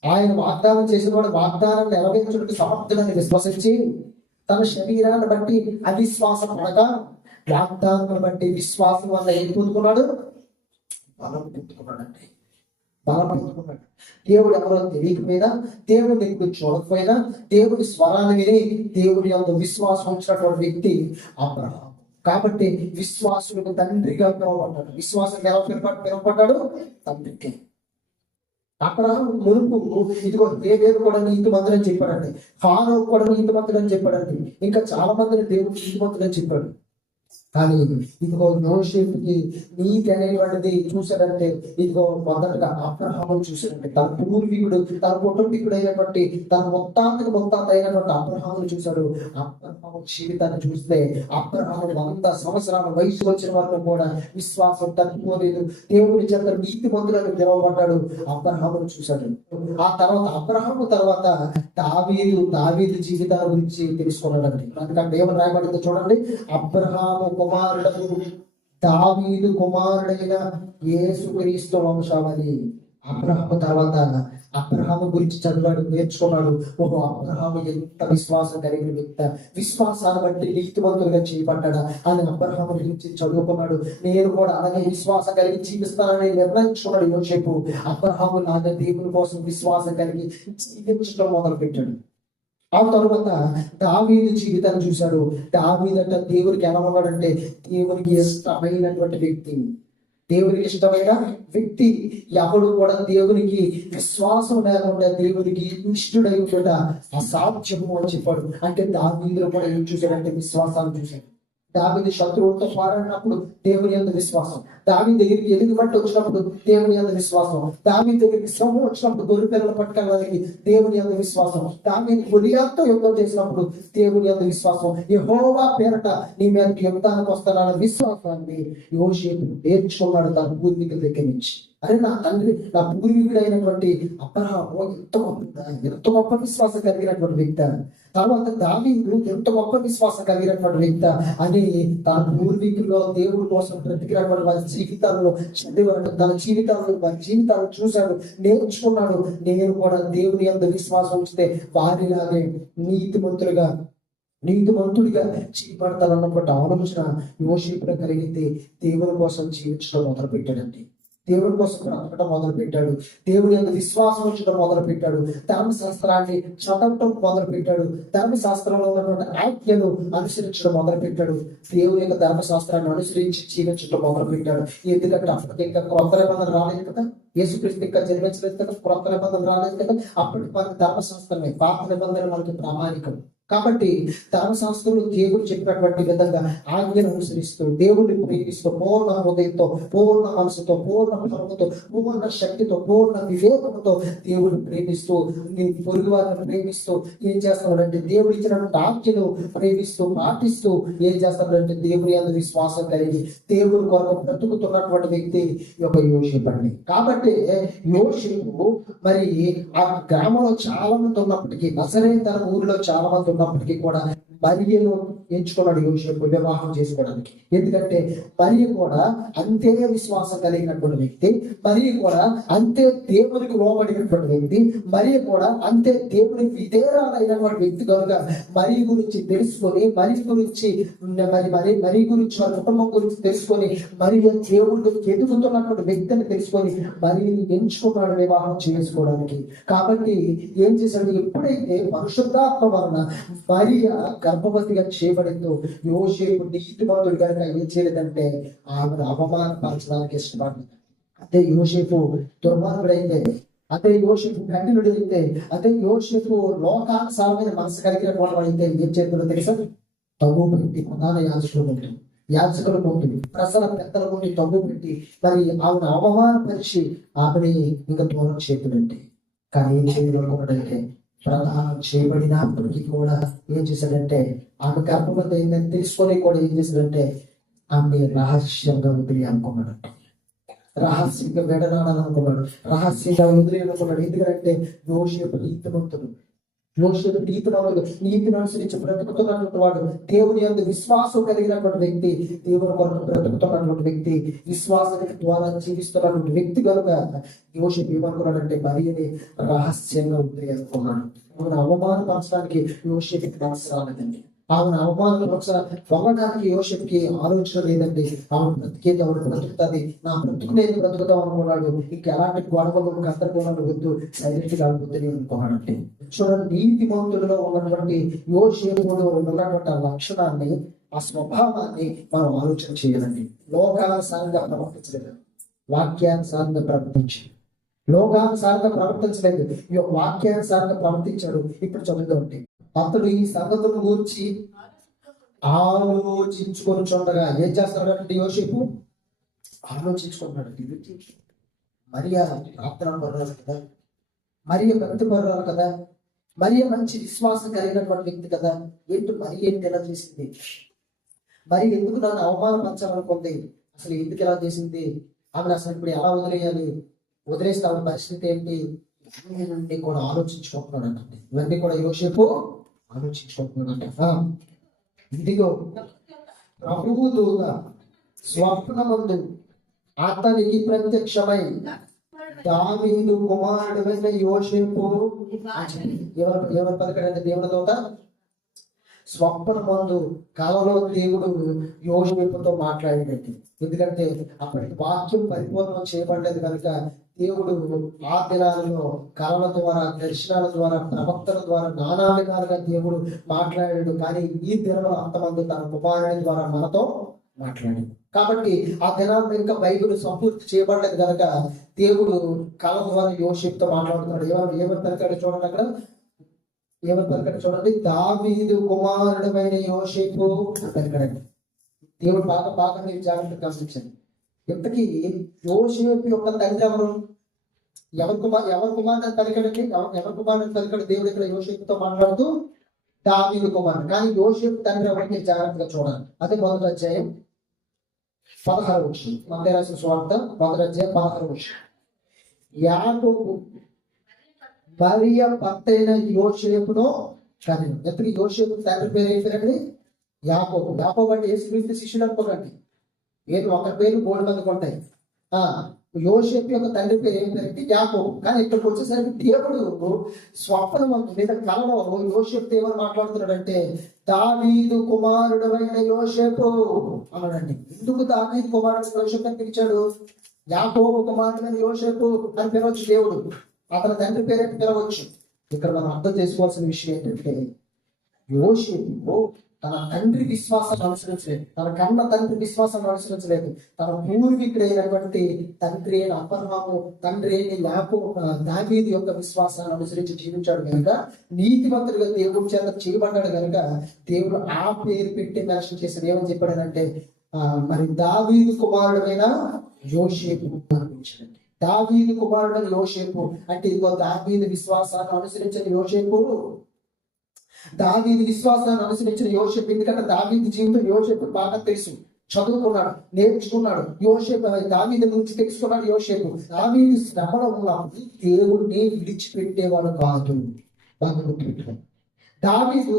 ఆయన వాగ్దానం చేసిన వాడు వాగ్దానాన్ని నెరవేర్చడానికి సమర్థులని విశ్వసించి తన శరీరాన్ని బట్టి అవిశ్వాసం పడక వాగ్దానాన్ని బట్టి విశ్వాసం వల్ల ఏం పొందుకున్నాడు? బలం పొందుకున్నాడండి. బలం పొందుకున్నాడు. దేవుడు ఎవరో తెలియకపోయినా, దేవుడిని ఇప్పుడు చూడకపోయినా, దేవుడి స్వరాన్ని విని దేవుడి యొక్క విశ్వాసం ఉంచినటువంటి వ్యక్తి అబ్రహాము. కాబట్టి విశ్వాసులకు తండ్రిగా పిలువబడ్డాడు. విశ్వాసం ఎలా పిలువబడ్డాడు? తండ్రికి. అబ్రహాము మునుపు ఇదిగో దేవేరు కూడా నీతిమంతుడు అని చెప్పాడండి. హానోకు కూడా నీతిమంతుడు అని చెప్పాడండి. ఇంకా చాలా మందిని దేవుడు నీతిమంతుడు అని చెప్పాడు. కానీ ఇదిగో యోసేపుకి నీతి అనేటువంటిది చూశాడంటే ఇదిగో మొదటగా అబ్రహామును చూశాడంటే తన పూర్వీకుడు, తన కుటుంబీకుడు అయినటువంటి తన మొత్తాంత అయినటువంటి అబ్రహామును చూశాడు. అబ్రహాము జీవితాన్ని చూస్తే అబ్రహాము 100 సంవత్సరాల వయసు వచ్చిన వరకు కూడా విశ్వాసం తగ్గిపోలేదు. దేవుడి చేత నీతిమంతులను పిలువబడ్డాడు. అబ్రహామును చూశాడు. ఆ తర్వాత అబ్రహాము తర్వాత దావీదు జీవితాల గురించి తెలుసుకున్నాడండి. అందుకంటే ఏమని రాయబడిందో చూడండి. అబ్రహాము కుమారుడు దావీదు కుమారుడైన యేసుక్రీస్తు వంశావళి. అబ్రహాము తర్వాత అబ్రహాము గురించి చదివాడు, నేర్చుకున్నాడు. ఓహో, అబ్రహాము ఎంత విశ్వాసం కలిగిన వ్యక్తి, విశ్వాసాన్ని బట్టి నీతిమంతులుగా చేయబడ్డాడా అని అబ్రహాము గురించి చదువుకున్నాడు. నేను కూడా అలాగే విశ్వాసం కలిగి జీవిస్తానని నిర్ణయించుకున్నాడు యోసేపు. అబ్రహాము లాగా దేవుని కోసం విశ్వాసం కలిగి జీవించడం మొదలు పెట్టాడు. ఆ తర్వాత దావీదు జీవితాన్ని చూశాడు. దావీదంట దేవుడికి ఎలా ఉన్నాడంటే దేవునికి ఇష్టమైనటువంటి వ్యక్తి. దేవునికి ఇష్టమైన వ్యక్తి. ఎవడు కూడా దేవునికి విశ్వాసం లేకుండా దేవునికి ఇష్టడై కూడా అసాధ్యము అని చెప్పాడు. అంటే దావీదులో కూడా ఏం చూశాడంటే విశ్వాసాన్ని చూశాడు. దావీదు శత్రువులతో పోరాడినప్పుడు దేవుని యందు విశ్వాసం. దావీదు దగ్గరికి ఎలుగుబంటి వచ్చినప్పుడు దేవుని యందు విశ్వాసం. దావీదు దగ్గరికి శ్రమ వచ్చినప్పుడు గొర్రె పిల్లలు పట్టుకెళ్ళడానికి దేవుని యందు విశ్వాసం. దావీదు గొలియాతుతో యుద్ధం చేసినప్పుడు దేవుని యందు విశ్వాసం. యెహోవా పేరట నీ మీదకి యుద్ధానికి వస్తానన్న విశ్వాసాన్ని యోసేపు నేర్చుకున్నాడు తన పూర్వీకుల దగ్గర నుంచి. అరే నా తండ్రి, నా పూర్వీకుడు అయినటువంటి అబ్రహాము ఎంత గొప్ప విశ్వాసం కలిగినటువంటి వ్యక్తి. తర్వాత దావీదు ఎంత గొప్ప విశ్వాసం కలిగినటువంటి వ్యక్తి అని తన పూర్వీకుల్లో దేవుడి కోసం బ్రతికినటువంటి వారి జీవితాల్లో చదివాడు. తన వారి జీవితాలను చూశాడు, నేర్చుకున్నాడు. నేను కూడా దేవుని యందు విశ్వాసం ఉంచితే వారిలాగే నీతిమంతుడిగా చేయబడతానన్నటువంటి ఆలోచన యోసేపులో కలిగితే దేవుని కోసం జీవించడం మొదలు పెట్టాడండి. దేవుడి కోసం బ్రతకడం మొదలు పెట్టాడు. దేవుని యందు విశ్వాసం ఉంచడం మొదలు పెట్టాడు. ధర్మశాస్త్రాన్ని చదవటం మొదలు పెట్టాడు. ధర్మశాస్త్రంలో ఉన్నటువంటి ఆజ్ఞను అనుసరించడం మొదలు పెట్టాడు. దేవుని యొక్క ధర్మశాస్త్రాన్ని అనుసరించి జీవించడం మొదలు పెట్టాడు. ఎందుకంటే అప్పటికి ఇంకా క్రొత్త నిబంధన రాలేదు కదా, యేసుక్రీస్తు ఇంకా జన్మించలేదు కదా, క్రొత్త నిబంధన రాలేదు కదా. అప్పటికి మనకి ధర్మశాస్త్రమే, పాత నిబంధన మనకి ప్రామాణికం. కాబట్టి ధర్మశాస్త్రంలో దేవుడు చెప్పినటువంటి విధంగా ఆజ్ఞను అనుసరిస్తూ దేవుడిని ప్రేమిస్తూ పూర్ణ హృదయంతో, పూర్ణ మనసుతో, పూర్ణ బలముతో, పూర్ణ శక్తితో, పూర్ణ వివేకంతో దేవుడిని ప్రేమిస్తూ పొరుగు వారిని ప్రేమిస్తూ ఏం చేస్తామంటే దేవుడు ఇచ్చినటువంటి ఆజ్ఞను ప్రేమిస్తూ పాటిస్తూ ఏం చేస్తామంటే దేవుని యందు విశ్వాసం కలిగి దేవుని కొరకు బ్రతుకుతున్నటువంటి వ్యక్తి యొక్క యోసేపు అండి. కాబట్టి యోసేపు మరి ఆ గ్రామంలో చాలా మంది ఉన్నప్పటికీ, నజరేతు తన ఊరిలో చాలా మంది ఉన్నప్పటికీ కూడా మరియను ఎంచుకున్నాడు యోసేపు వివాహం చేసుకోవడానికి. ఎందుకంటే మరియ కూడా అంతే విశ్వాసం కలిగినటువంటి వ్యక్తి, మరియ కూడా అంతే దేవునికి లోబడినటువంటి వ్యక్తి, మరియ కూడా అంతే దేవునికి విధేయురాలైనటువంటి వ్యక్తి కనుక మరి గురించి తెలుసుకొని మరి గురించి వారి కుటుంబం గురించి తెలుసుకొని మరి దేవుడికి ఎదుగుతున్నటువంటి వ్యక్తిని తెలుసుకొని మరి ఎంచుకున్నాడు వివాహం చేసుకోవడానికి. కాబట్టి ఏం చేశాడు, ఎప్పుడైతే పరిశుద్ధాత్మ వలన మరియ గర్భవతిగా చేయబడిందో యోసేపు నీతిమంతుడు కనుక ఏం చేయలేదంటే ఆమెను అవమానపరచడానికి ఇష్టపడింది. అదే యోసేపు దుర్మార్గుడైతే, అదే యోసేపు కఠినుడు అయితే, అదే యోసేపు లోకానుసారమైన మనసు కలిగినటువంటి వాడైతే ఏం చేస్తుందో తెలుసా, తగ్గు పెట్టి ప్రధాన యాజకుల ముందు ప్రజల పెద్దల ముందు తగ్గు పెట్టి మరి ఆమెను అవమానపరిచి ఆమెని ఇంకా దూరం చేతులంటే. కానీ ఏం చేయగలుగుతున్నాడంటే ప్రధానం చేయబడినప్పటికీ కూడా ఏం చేశాడంటే ఆమె గర్భవతి అయిందని తెలుసుకొని కూడా ఏం చేశాడంటే ఆమె రహస్యంగా వదిలి అనుకున్నాడంట. రహస్యంగా వెడనాడాలనుకున్నాడు, రహస్యంగా వదిలి అనుకున్నాడు. ఎందుకంటే యోసేపు నీతిమంతుడు, యోసేపు నీతిని అనుసరించి బ్రతుకుతున్నటువంటి వాడు, దేవుని యందు విశ్వాసం కలిగినటువంటి వ్యక్తి, దేవుని కొరకు బ్రతుకుతున్నటువంటి వ్యక్తి, విశ్వాసం ద్వారా జీవిస్తున్నటువంటి వ్యక్తి కనుక యోసేపు ఏమనుకున్నాడంటే మరియని రహస్యంగా వదిలి అనుకున్నాడు. ఆమెను అవమానపరచడానికి యోసేపుకి మనసు రాలేదండి. ఆమెను పొందడానికి యోసేపుకి ఆలోచన లేదండి. ఆమె బ్రతికేది ఆవిడ బ్రతుకుతుంది, నా బ్రతుకునేది బ్రతుకుతాం అనుకున్నాడు. ఇంకా ఎలాంటి గొడవలు గందరగోళాలు వద్దు, సైలెంట్ గా వద్దని అనుకున్నాడండి. చూడండి, నీతిమంతుడిలో ఉన్నటువంటి యోసేపులో ఉన్నటువంటి ఆ లక్షణాన్ని, ఆ స్వభావాన్ని మనం ఆలోచన చేయాలండి. లోకానుసారంగా ప్రవర్తించలేదు, వాక్యానుసారంగా ప్రవర్తించలేదు, వాక్యానుసారంగా ప్రవర్తించాడు. ఇప్పుడు చదువుతుంటే అతడు ఈ సంగతులను గురించి ఆలోచించుకొని చూడగా ఏం చేస్తాడంటే యోసేపు ఆలోచించుకుంటున్నాడు. మరియా ప్రార్థన పర్రాలు కదా, మరియ భక్తి పర్రాలు కదా, మరియ మంచి విశ్వాసం కలిగినటువంటి వ్యక్తి కదా, ఏంటి ఎలా చేసింది, మరి ఎందుకు నన్ను అవమానపరచాలనుకుంది, అసలు ఎందుకు ఎలా చేసింది, ఆమెను అసలు ఇప్పుడు ఎలా వదిలేస్తే ఆమె పరిస్థితి ఏంటి, ఇవన్నీ కూడా ఆలోచించుకుంటున్నాడు. ఇవన్నీ కూడా యోసేపు ఆలోచించుకుంటున్నాడంట. ఇదిగో ప్రభువు దూత స్వప్నమందు అతనికి ప్రత్యక్షమై దావీదు కుమారుడైన యోసేపు, ఎవరు పలికాడంటే దేవుని దూత స్వప్నమందు కలలో దేవుడు యోసేపుతో మాట్లాడినట్టు. ఎందుకంటే అప్పటికి వాక్యం పరిపూర్ణం చేయబడలేదు కనుక దేవుడు ఆ దినాలలో కళల ద్వారా, దర్శనాల ద్వారా, ప్రవక్తల ద్వారా నానా విధాలుగా దేవుడు మాట్లాడాడు. కానీ ఈ దినంలో అంతమంది తన కుమారుని ద్వారా మనతో మాట్లాడాడు. కాబట్టి ఆ దినాల్లో ఇంకా బైబిల్ సంపూర్తి చేయబడలేదు కనుక దేవుడు కళ ద్వారా యోసేపుతో మాట్లాడుతున్నాడు. ఏమని పలికాడు చూడండి, అక్కడ ఏమని పలికాడు చూడండి, దావీదు కుమారుడైన యోసేపు పలికాడండి. దేవుడు బాగా మీరు జాగ్రత్తగా గమనించండి. ఇంతకీ యోసేపు యొక్క తండ్రి ఎవరు కుమారుడు పలికడండి, ఎవరి కుమారుడు పలికడు దేవుడు ఇక్కడ యోసేపుతో మాట్లాడుతూ దావీదు కుమారుడు. కానీ యోసేపు తండ్రి ఎవరికి జాగ్రత్తగా చూడాలి. అదే మొదటి అధ్యాయం 16వ వచనం, మత్తయి రాసిన సువార్త 1వ అధ్యాయం 16వ వచనం. యాకోబు మరియ భర్తైన యోసేపును కనెను. ఎప్పటికీ యోసేపు తండ్రి పేరు ఏం పేరండి, యాకోబు. యాకోబు అంటే యేసుక్రీస్తు శిష్యుడు అనుకోకండి, ఒకరి పేరు 3 మందికి ఉంటాయి. యోసేపు యొక్క తండ్రి పేరు ఏం పేరంటే యాకోబు. కానీ ఇక్కడికి వచ్చేసరికి దేవుడు స్వప్నం మీద కలలో యోసేపు ఎవరు మాట్లాడుతున్నాడంటే దావీదు కుమారుడైన యోసేపు అన్నాడండి. ఎందుకు దావీదు కుమారుడు యోసేపు అని పిలిచాడు? యాకోబు కుమారుడైన యోసేపు అని పిలవచ్చు దేవుడు, అతని తండ్రి పేరు పిలవచ్చు. ఇక్కడ మనం అర్థం చేసుకోవాల్సిన విషయం ఏంటంటే యోసేపు తన తండ్రి విశ్వాసాన్ని అనుసరించలేదు, తన కన్న తండ్రి విశ్వాసాన్ని అనుసరించలేదు. తన పూర్వీకుడైనటువంటి తండ్రి అయిన అబ్రహాము, తండ్రి అయిన దావీదు యొక్క విశ్వాసాన్ని అనుసరించి జీవించాడు కనుక, నీతిమంతుడిగా దేవుడి చేత చేయబడ్డాడు కనుక దేవుడు ఆ పేరు పెట్టి మెన్షన్ చేశాడు. ఏమని చెప్పాడనంటే మరి దావీదు కుమారుడైన యోసేపు అనిపించాడండి. దావీదు కుమారుడైన యోసేపు అంటే ఇదిగో దావీదు విశ్వాసాన్ని అనుసరించిన యోసేపు, దావీదు విశ్వాసాన్ని అనుసరించిన యోసేపు. ఎందుకంటే దావీదు జీవితం యోసేపు బాగా తెలుసు, చదువుకున్నాడు, నేర్చుకున్నాడు. యోసేపు దావీదు గురించి తెలుసుకున్నాడు. యోసేపు దావీదు శ్రమలో ఉన్నప్పుడు దేవుడిని విడిచిపెట్టేవాడు కాదు. బాగా గుర్తుపెట్టుకోండి, దావీదు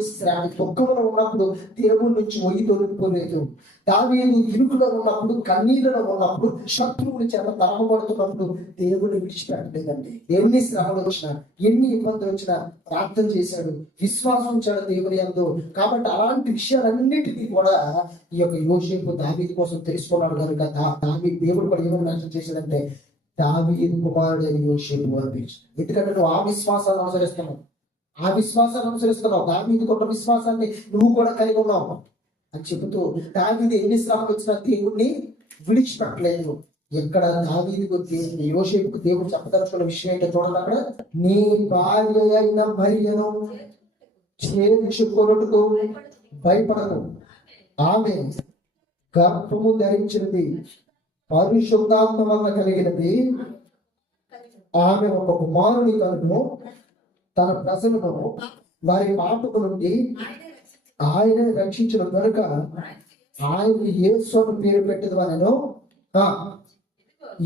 దుఃఖంలో ఉన్నప్పుడు దేవుడి నుంచి మొయ్యి తొలగిపోలేదు. దావీదు ఇరుకులో ఉన్నప్పుడు, కన్నీళ్ళలో ఉన్నప్పుడు, శత్రువుల చేత తరమబడుతున్నప్పుడు దేవుడిని విడిచిపెట్టలేదండి. ఎన్ని శ్రమలు వచ్చినా, ఎన్ని ఇబ్బందులు వచ్చినా ప్రార్థన చేశాడు, విశ్వాసం ఉంచాడు దేవుని యందు. కాబట్టి అలాంటి విషయాలన్నిటినీ కూడా ఈ యొక్క యోసేపు దావీదు కోసం తెలుసుకున్నాడు కనుక దేవుడు కూడా ఏమని మెన్షన్ చేశాడంటే దావీదు కుమారుడు అని యోసేపు అనిపించాడు. ఎందుకంటే నువ్వు ఆ విశ్వాసాన్ని అనుసరిస్తున్నావు, దావీదు కొన్న విశ్వాసాన్ని నువ్వు కూడా కలిగి ఉన్నావు అని చెబుతూ దావీదు ఎన్ని శ్రమలు వచ్చినా దేవుణ్ణి విడిచిపెట్టలేదు. ఎక్కడ దావీదుకు యోసేపుకు దేవుడు చెప్పదలుచుకున్న విషయం ఏంటో చూడండి. అక్కడ నీ భార్య అయిన మరియను చేర్చుకొనుటకు భయపడను, ఆమె గర్భము ధరించినది పరిశుద్ధాత్మ వలన కలిగినది, ఆమె ఒక కుమారుని కనును, తన ప్రజలను వారి పాపకు నుండి ఆయన రక్షించిన కనుక ఆయనకి యేసు అని పేరు పెట్టదు అనను.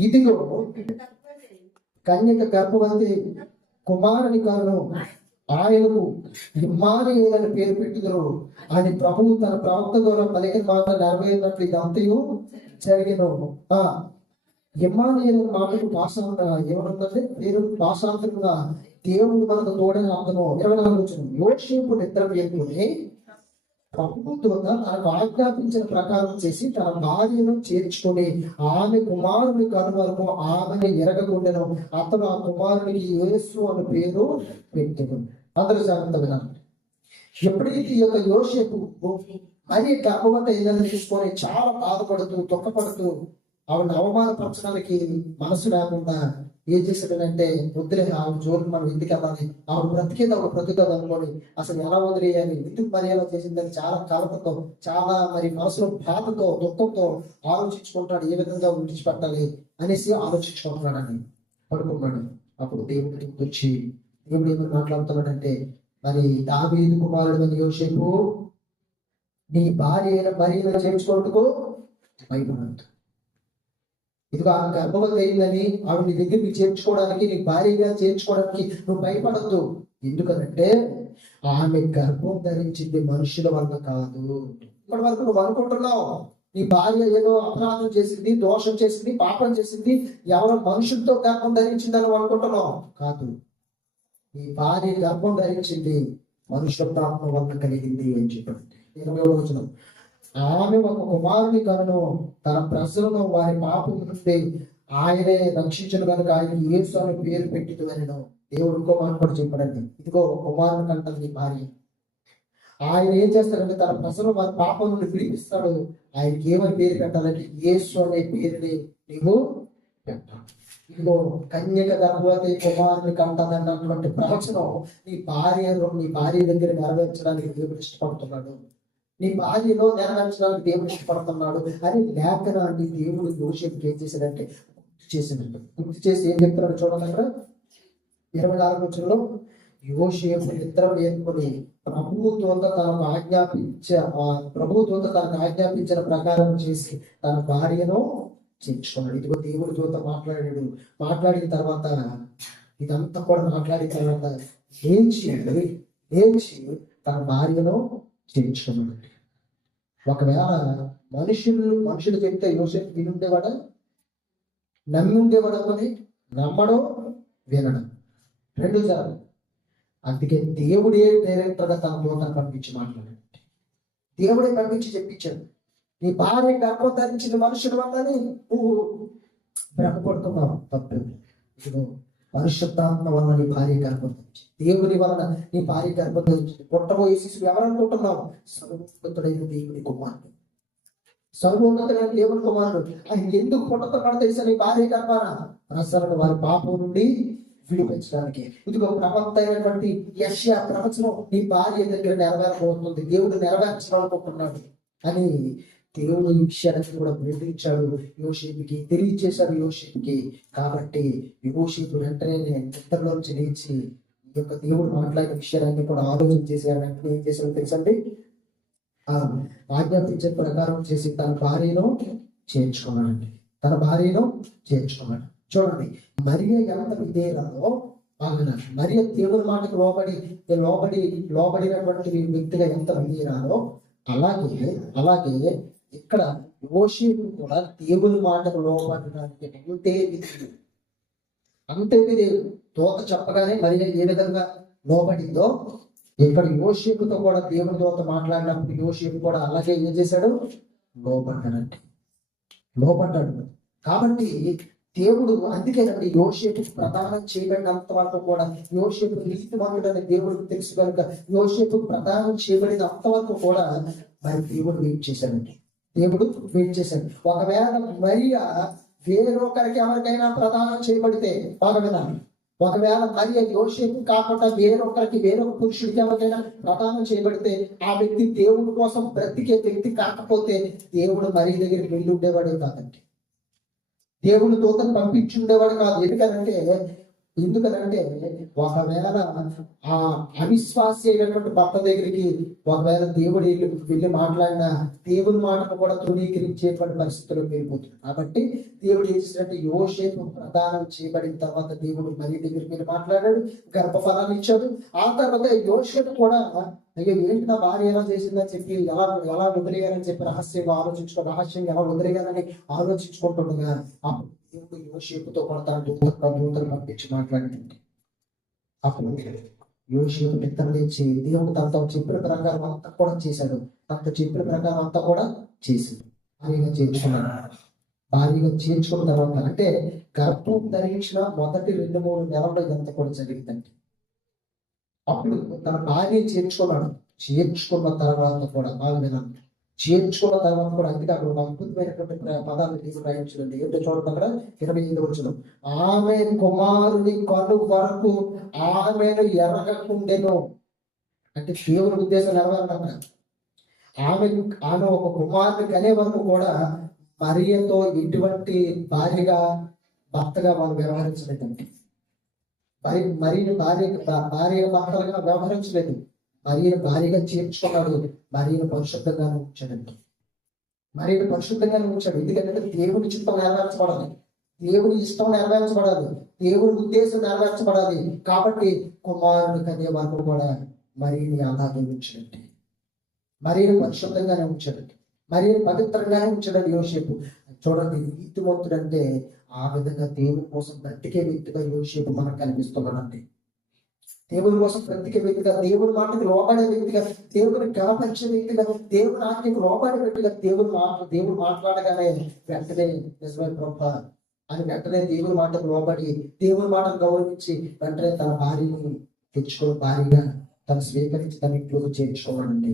ఇదిగో కన్యక గర్భవతి కుమారుని కనును, ఆయనకు ఇమ్మానుయేలు అని పేరు పెట్టుదురు అని ప్రభువు తన ప్రవక్త ద్వారా పలికిన మాట నెరవేరినట్లు ఇదంతయు జరిగిన. ఇమ్మానుయేలు మాటకు ఏమనుందంటే పేరు భాషాంతరంగా దేవుడు మనకు తోడని అర్థము. 24 యోసేపు నిద్ర వేసుకుని ప్రభుత్వం తనకు ఆజ్ఞాపించిన ప్రకారం చేసి తన భార్యను చేర్చుకొని ఆమె కుమారుని కనువరకు ఆమెను ఎరగకుండెను. అతను ఆ కుమారునికి యేసు అని పేరు పెట్టాడు. అందరూ జాగ్రత్త వినాలి. ఎప్పుడైతే ఈ యొక్క యోసేపు మరి గర్భవతి ఏదైనా తీసుకొని చాలా బాధపడుతూ దుఃఖపడుతూ ఆవిడ అవమానపరచడానికి మనసు లేకుండా ఏం చేశాడంటే వద్దులే ఆవిడ జోలికి మనం ఎందుకు వెళ్ళాలి, ఆవిడ బ్రతికేది ఆవిడ బ్రతుకదు అనుకోని అసలు ఎలా వదిలేయాలి, ఎందుకు మరి ఎలా చేసిందని చాలా కలపతో చాలా మనసులో బాధతో దుఃఖంతో ఆలోచించుకుంటాడు ఏ విధంగా విడిచిపెట్టాలి అనేసి ఆలోచించుకుంటున్నాడని పడుకున్నాడు. అప్పుడు దేవుడు వచ్చి దేవుడు ఏమని మాట్లాడుతున్నాడంటే దావీదు కుమారుడు అని యోసేపు నీ భార్య అయిన మరియను చేర్చుకోవటకు భయపడద్దు. ఇదిగో ఆమె గర్భవతి అయిందని ఆవిడ నీ దగ్గరికి చేర్చుకోవడానికి, నీ భార్యగా చేర్చుకోవడానికి నువ్వు భయపడద్దు. ఎందుకనంటే ఆమె గర్భం ధరించింది మనుషుల వల్ల కాదు. ఇప్పటి వరకు నువ్వు అనుకుంటున్నావు నీ భార్య ఏదో అపరాధం చేసింది, దోషం చేసింది, పాపం చేసింది, ఎవరో మనుషులతో గర్భం ధరించిందని అనుకుంటున్నావు. కాదు, నీ భార్య గర్భం ధరించింది మనుషుల ప్రాప్తం వల్ల కలిగింది అని చెప్పండి. 20వ ఆమె ఒక కుమారుని కనును, తన ప్రజలను వారి పాపం నుండి ఆయనే రక్షించిన కనుక ఆయనకి యేసు అని పేరు పెట్టిదు అనను. దేవుడు ఇంకో మాట కూడా చెప్పాడండి. ఇదిగో కుమారుని కంటది నీ భార్య. ఆయన ఏం చేస్తాడంటే తన ప్రజలు వారి పాపం నుండి విడిపిస్తాడు. ఆయనకి ఏమని పేరు పెట్టాలంటే యేసు అనే పేరుని నీవు పెట్టాలి. ఇదిగో కన్యక గర్భవతి కుమారుని కంటదన్నటువంటి ప్రవచనం నీ భార్య దగ్గర నెరవేర్చడానికి దేవుడు ఇష్టపడుతున్నాడు, నీ భార్యలో నెరవేర్చడానికి దేవుడు ఇష్టపడుతున్నాడు అని లేఖనాన్ని దేవుడు యోసేపుకి ఏం చేశాడంటే గుర్తు చేసి ఏం చెప్తున్నాడు చూడండి. అక్కడ 24 యోసేపు నిద్ర మేల్కొని ప్రభుత్వం తనకు ఆజ్ఞాపించిన ప్రకారం చేసి తన భార్యను చేర్చుకున్నాడు. ఇదిగో దేవుడి దూత మాట్లాడిన తర్వాత ఇదంతా కూడా మాట్లాడిన తర్వాత లేచి తన భార్యను చేర్చుకున్నాడు. ఒకవేళ మనుషులు చెప్తే యోసేపు వినుండేవాడా, నమ్మి ఉండేవాడు అని నమ్మడం వినడం 2 సార్లు. అందుకే దేవుడే డైరెక్టర్గా తన దూతను పంపించి మాట్లాడాడు. దేవుడే పంపించి చెప్పించాడు నీ భార్య గర్భం ధరించిన మనుషుల వల్లని నువ్వు భ్రమపడుతున్నావు. తప్పు. ఇదిగో పరిశుద్ధాత్మ వల్ల నీ భార్య గర్భం ధరించింది, దేవుని వలన నీ భార్య గర్భం ధరించింది. పుట్టబోయే శిశువు ఎవరనుకుంటున్నావు? సర్వోన్నతుడైన దేవుని కుమారుడు. సర్వోన్నతుడైన దేవుని కుమారుడు. ఆయన ఎందుకు పుట్టతున్నాడో తెలుసా? నీ భార్య గర్భాన ప్రజలను వారి పాపం నుండి విడిపించడానికి. ఇదిగో ప్రవక్త అయినటువంటి యెషయా ప్రవచనం నీ భార్య దగ్గర నెరవేరబోతుంది, దేవుడు నెరవేర్చాలనుకుంటున్నాడు అని దేవుడు ఈ విషయాన్ని కూడా బోధించాడు యోసేపుకి, తెలియచేశాడు యోసేపుకి. కాబట్టి యోసేపు వెంటనే నిద్రలోంచి లేచి ఈ యొక్క దేవుడు మాట్లాడిన విషయాన్ని కూడా ఆలోచన చేశాడు. వెంటనే ఏం చేశాడో తెలుసండి, ఆజ్ఞాపించిన ప్రకారం చేసి తన భార్యను చేర్చుకున్నాడు. చూడండి, మరియ ఎంత విధేయురాలో అవునా? మరి దేవుని మాటకు లోబడి లోబడినటువంటి వ్యక్తిగా ఎంత విధిరాలో అలాగే అలాగే ఇక్కడ యోషేపు కూడా దేవుని మాటకు లోబడడానికి అంతే విధేయుడు. దూత చెప్పగానే మరి ఏ విధంగా లోబడిందో ఇక్కడ యోషేపుతో కూడా దేవుని దూత మాట్లాడినప్పుడు యోషేపు కూడా అలాగే ఏం చేశాడు? లోబడ్డాడు. కాబట్టి దేవుడు అందుకేనండి యోషేపు ప్రదానం చేయబడినంత వరకు కూడా యోషేపు నీతిమంతుడని దేవుడికి తెలుసు కనుక యోషేపు ప్రదానం చేయబడినంత వరకు కూడా మరి దేవుడు వెయిట్ చేశాడండి. ఒకవేళ మరియా వేరొకరికి ఎవరికైనా ప్రదానం చేయబడితే ఒకవేళ మరియ యోషేపు కాకుండా వేరొక పురుషుడికి ఎవరికైనా ప్రదానం చేయబడితే ఆ వ్యక్తి దేవుడి కోసం బ్రతికే వ్యక్తి కాకపోతే దేవుడు మరి దగ్గరికి వెళ్ళి ఉండేవాడే కాదండి. దేవుడు దూతను పంపించి ఉండేవాడు కాదు. ఎందుకనంటే ఒకవేళ ఆ అవిశ్వాసి అయినటువంటి భర్త దగ్గరికి ఒకవేళ దేవుడు వెళ్ళి మాట్లాడినా దేవుని మాటను కూడా తృణీకరించేటువంటి పరిస్థితుల్లో వెళ్ళిపోతుంది. కాబట్టి దేవుడు ఏం చేసినట్టు యోషేపు ప్రదానం చేయబడిన తర్వాత దేవుడు మరి దగ్గరికి వెళ్ళి మాట్లాడాడు, గర్భఫలాన్ని ఇచ్చాడు. ఆ తర్వాత యోషేపు కూడా అయ్యో ఏంటి నా భార్య ఎలా చేసిందని చెప్పి ఎలా వదిలేయాలని చెప్పి రహస్యంగా ఎలా వదిలేయాలని ఆలోచించుకుంటుండగా దేవుడు యోషేపుతో కూడా తన దూతలు పంపించి మాట్లాడింది. అప్పుడు యోషేపు నిద్ర లేచి దేవుడు తనతో చెప్పిన ప్రకారం అంతా కూడా చేశాడు. తనతో చెప్పిన ప్రకారం అంతా కూడా చేసింది. భారీగా చేర్చుకున్న తర్వాత అంటే గర్భం ధరించిన మొదటి 2-3 నెలల్లో ఇదంతా కూడా జరిగిందండి. అప్పుడు తన భార్య చేర్చుకున్న తర్వాత కూడా బాగా వినాలి. చేర్చుకున్న తర్వాత కూడా అందుకే అక్కడ ఒక అద్భుతమైనటువంటి పదాలు రాయించండి. ఏంటో చూడండి అక్కడ 25వ వచనం. ఆమె కుమారుని కను వరకు ఆమెను ఎరగకుండెను. అంటే దేవుని ఉద్దేశం నెరవేరడం. ఆమె ఒక కుమారుని కనే వరకు కూడా మరియతో ఎటువంటి భర్తగా వాళ్ళు వ్యవహరించలేదండి. మరియను భార్య భర్తలుగా వ్యవహరించలేదు. మరియను భార్యగా చేర్చుకున్నాడు. మరియను పరిశుద్ధంగానే ఉంచాడండి. ఎందుకంటే దేవుని చిత్తం నెరవేర్చబడాలి, దేవుని ఇష్టం నెరవేర్చబడాలి, దేవుని ఉద్దేశం నెరవేర్చబడాలి. కాబట్టి కుమారుని కనే వరకు కూడా మరియని అలాగే ఉంచాడండి. మరియను పరిశుద్ధంగానే ఉంచాడండి. మరియను పవిత్రంగానే ఉంచాడండి యోషేపు. చూడండి, నీతిమంతుడు అంటే ఆ విధంగా దేవుని కోసం బ్రతికే వ్యక్తిగా యోషేపు మనకు కనిపిస్తున్నాడండి. దేవుని కోసం బ్రతికే వ్యక్తిగా, దేవుని మాటకి లోపడే వ్యక్తిగా, దేవుని గణపరిచే వ్యక్తిగా, దేవుని ఆజ్ఞకు లోపడే వ్యక్తిగా, దేవుడు మాట్లాడగానే వెంటనే నిజమైన ప్రభ అని వెంటనే దేవుని మాటకు లోబడి దేవుని మాటను గౌరవించి వెంటనే తన భార్యని తెచ్చుకుని భార్యగా తను స్వీకరించి తన ఇంట్లో చేర్చుకోవాలండి.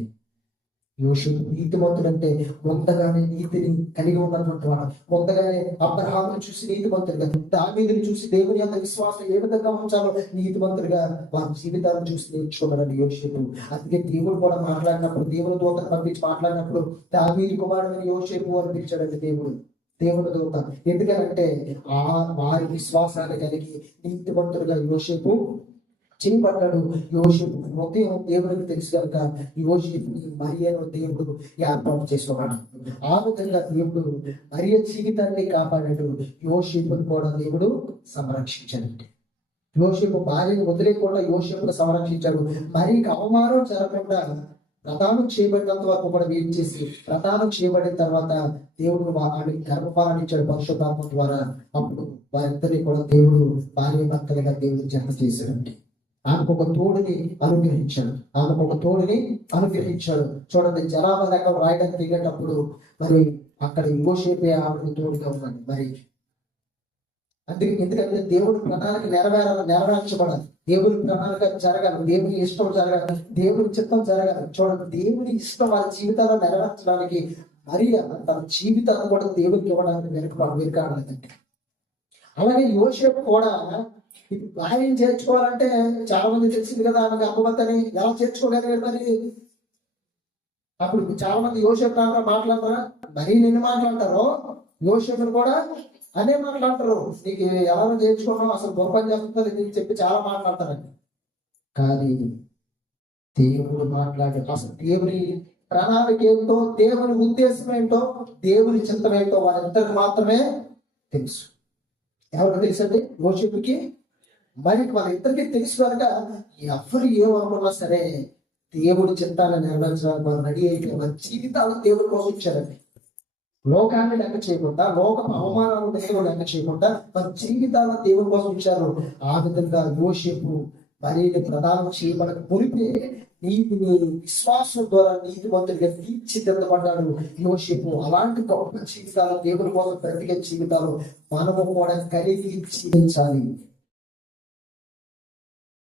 యోషేపు నీతిమంతుడంటే ముందుగానే నీతిని కలిగి ఉన్నటువంటి వాడు. ముందుగానే అబ్రహామును చూసి నీతిమంతుడిగా, దావీదుని చూసి దేవుని యొక్క విశ్వాసం ఏ విధంగా ఉంచాలో నీతిమంతుడిగా వారి జీవితాలను చూసి నేర్చుకున్నాడండి యోషేపు. అందుకే దేవుడు కూడా మాట్లాడినప్పుడు, దేవుని దూతను పంపించి మాట్లాడినప్పుడు దావీదు కుమారుడని యోషేపు అని పిలిచాడండి దేవుని దూత. ఎందుకంటే వారి విశ్వాసాన్ని కలిగి నీతిమంతుడిగా యోషేపు చేయబడ్డాడు. యోషేపు హృదయం దేవుడికి తెలుసు కనుక యోషేపుని మరియను దేవుడు ఏర్పాటు చేసుకున్నాడు. ఆ విధంగా దేవుడు మరియ జీవితాన్ని కాపాడాడు. యోషేపుని కూడా దేవుడు సంరక్షించాడండి. యోషేపు భార్యను వదిలేకుండా యోషేపును సంరక్షించాడు. మరియకి అవమానం జరగకుండా ప్రదానం చేయబడినంత వరకు కూడా వెయిట్ చేసి, ప్రదానం చేయబడిన తర్వాత దేవుడు ఆమె గర్భఫలాన్ని ఇచ్చాడు పరిశుద్ధాత్మ ద్వారా. అప్పుడు వారిద్దరిని కూడా దేవుడు భార్య భర్తలుగా దేవుడు జన్మ చేశాడండి. ఆమెకు ఒక తోడుని అనుగ్రహించాడు. చూడండి, జనాభా లెక్క రాయడానికి వెళ్ళేటప్పుడు మరి అక్కడ యోషేపే ఆమెకు తోడుగా ఉన్నాడు. మరి ఎందుకంటే దేవుడి ప్రణాళిక నెరవేర్చబడాలి, దేవుని ప్రణాళిక జరగాలి, దేవుని ఇష్టం జరగాలి, దేవుని చిత్తం జరగాలి. చూడండి, దేవుని ఇష్టం వారి జీవితాలను నెరవేర్చడానికి మరియ తన జీవితాన్ని కూడా దేవునికి ఇవ్వడానికి వెనుకాడలేదండి. అలాగే యోషేపు కూడా భార్యను చేర్చుకోవాలంటే చాలా మంది తెలిసింది కదా, ఆమెకు అమ్మవద్దని ఎలా చేర్చుకోగలిగాడు? మరి అప్పుడు చాలా మంది యోషేపు మాట్లాడతారా? మరి నిన్ను మాట్లాడతారో యోషేపును కూడా అనే మాట్లాడతారు. నీకు ఎలా చేర్చుకున్నావు, అసలు గొప్ప చేస్తుంది నీకు చెప్పి చాలా మాట్లాడతారండి. కానీ దేవుడు మాట్లాడే అసలు దేవుని ప్రణాళిక ఏంటో, దేవుని ఉద్దేశం ఏంటో, దేవుని చిత్తం ఏంటో వారిద్దరికి మాత్రమే తెలుసు. ఎవరికి తెలుసండి? యోషేపుకి మరి వాళ్ళిద్దరికీ తెలుసు కనుక ఎవరు ఏమనుకున్నా సరే దేవుడి చిత్తాన్ని నెరవేర్చడానికి వారు రెడీ అయితే వారి జీవితాలు దేవుడి కోసం ఇచ్చారండి. లోకాన్ని లెక్క చేయకుండా, లోక అవమానాలు దేవుడు లెక్క చేయకుండా వారి జీవితాలను దేవుడి కోసం ఇచ్చారు. ఆ విధంగా యోసేపు మరి ప్రధానం చేయబడక మునిపే నీతిని విశ్వాసం ద్వారా నీతిమంతుడిగా తీర్చిదిద్దబడ్డాడు యోసేపు. అలాంటి గొప్ప జీవితాలు, దేవుడి కోసం బ్రతికే జీవితాలు మనము కూడా కలిగి జీవించాలి.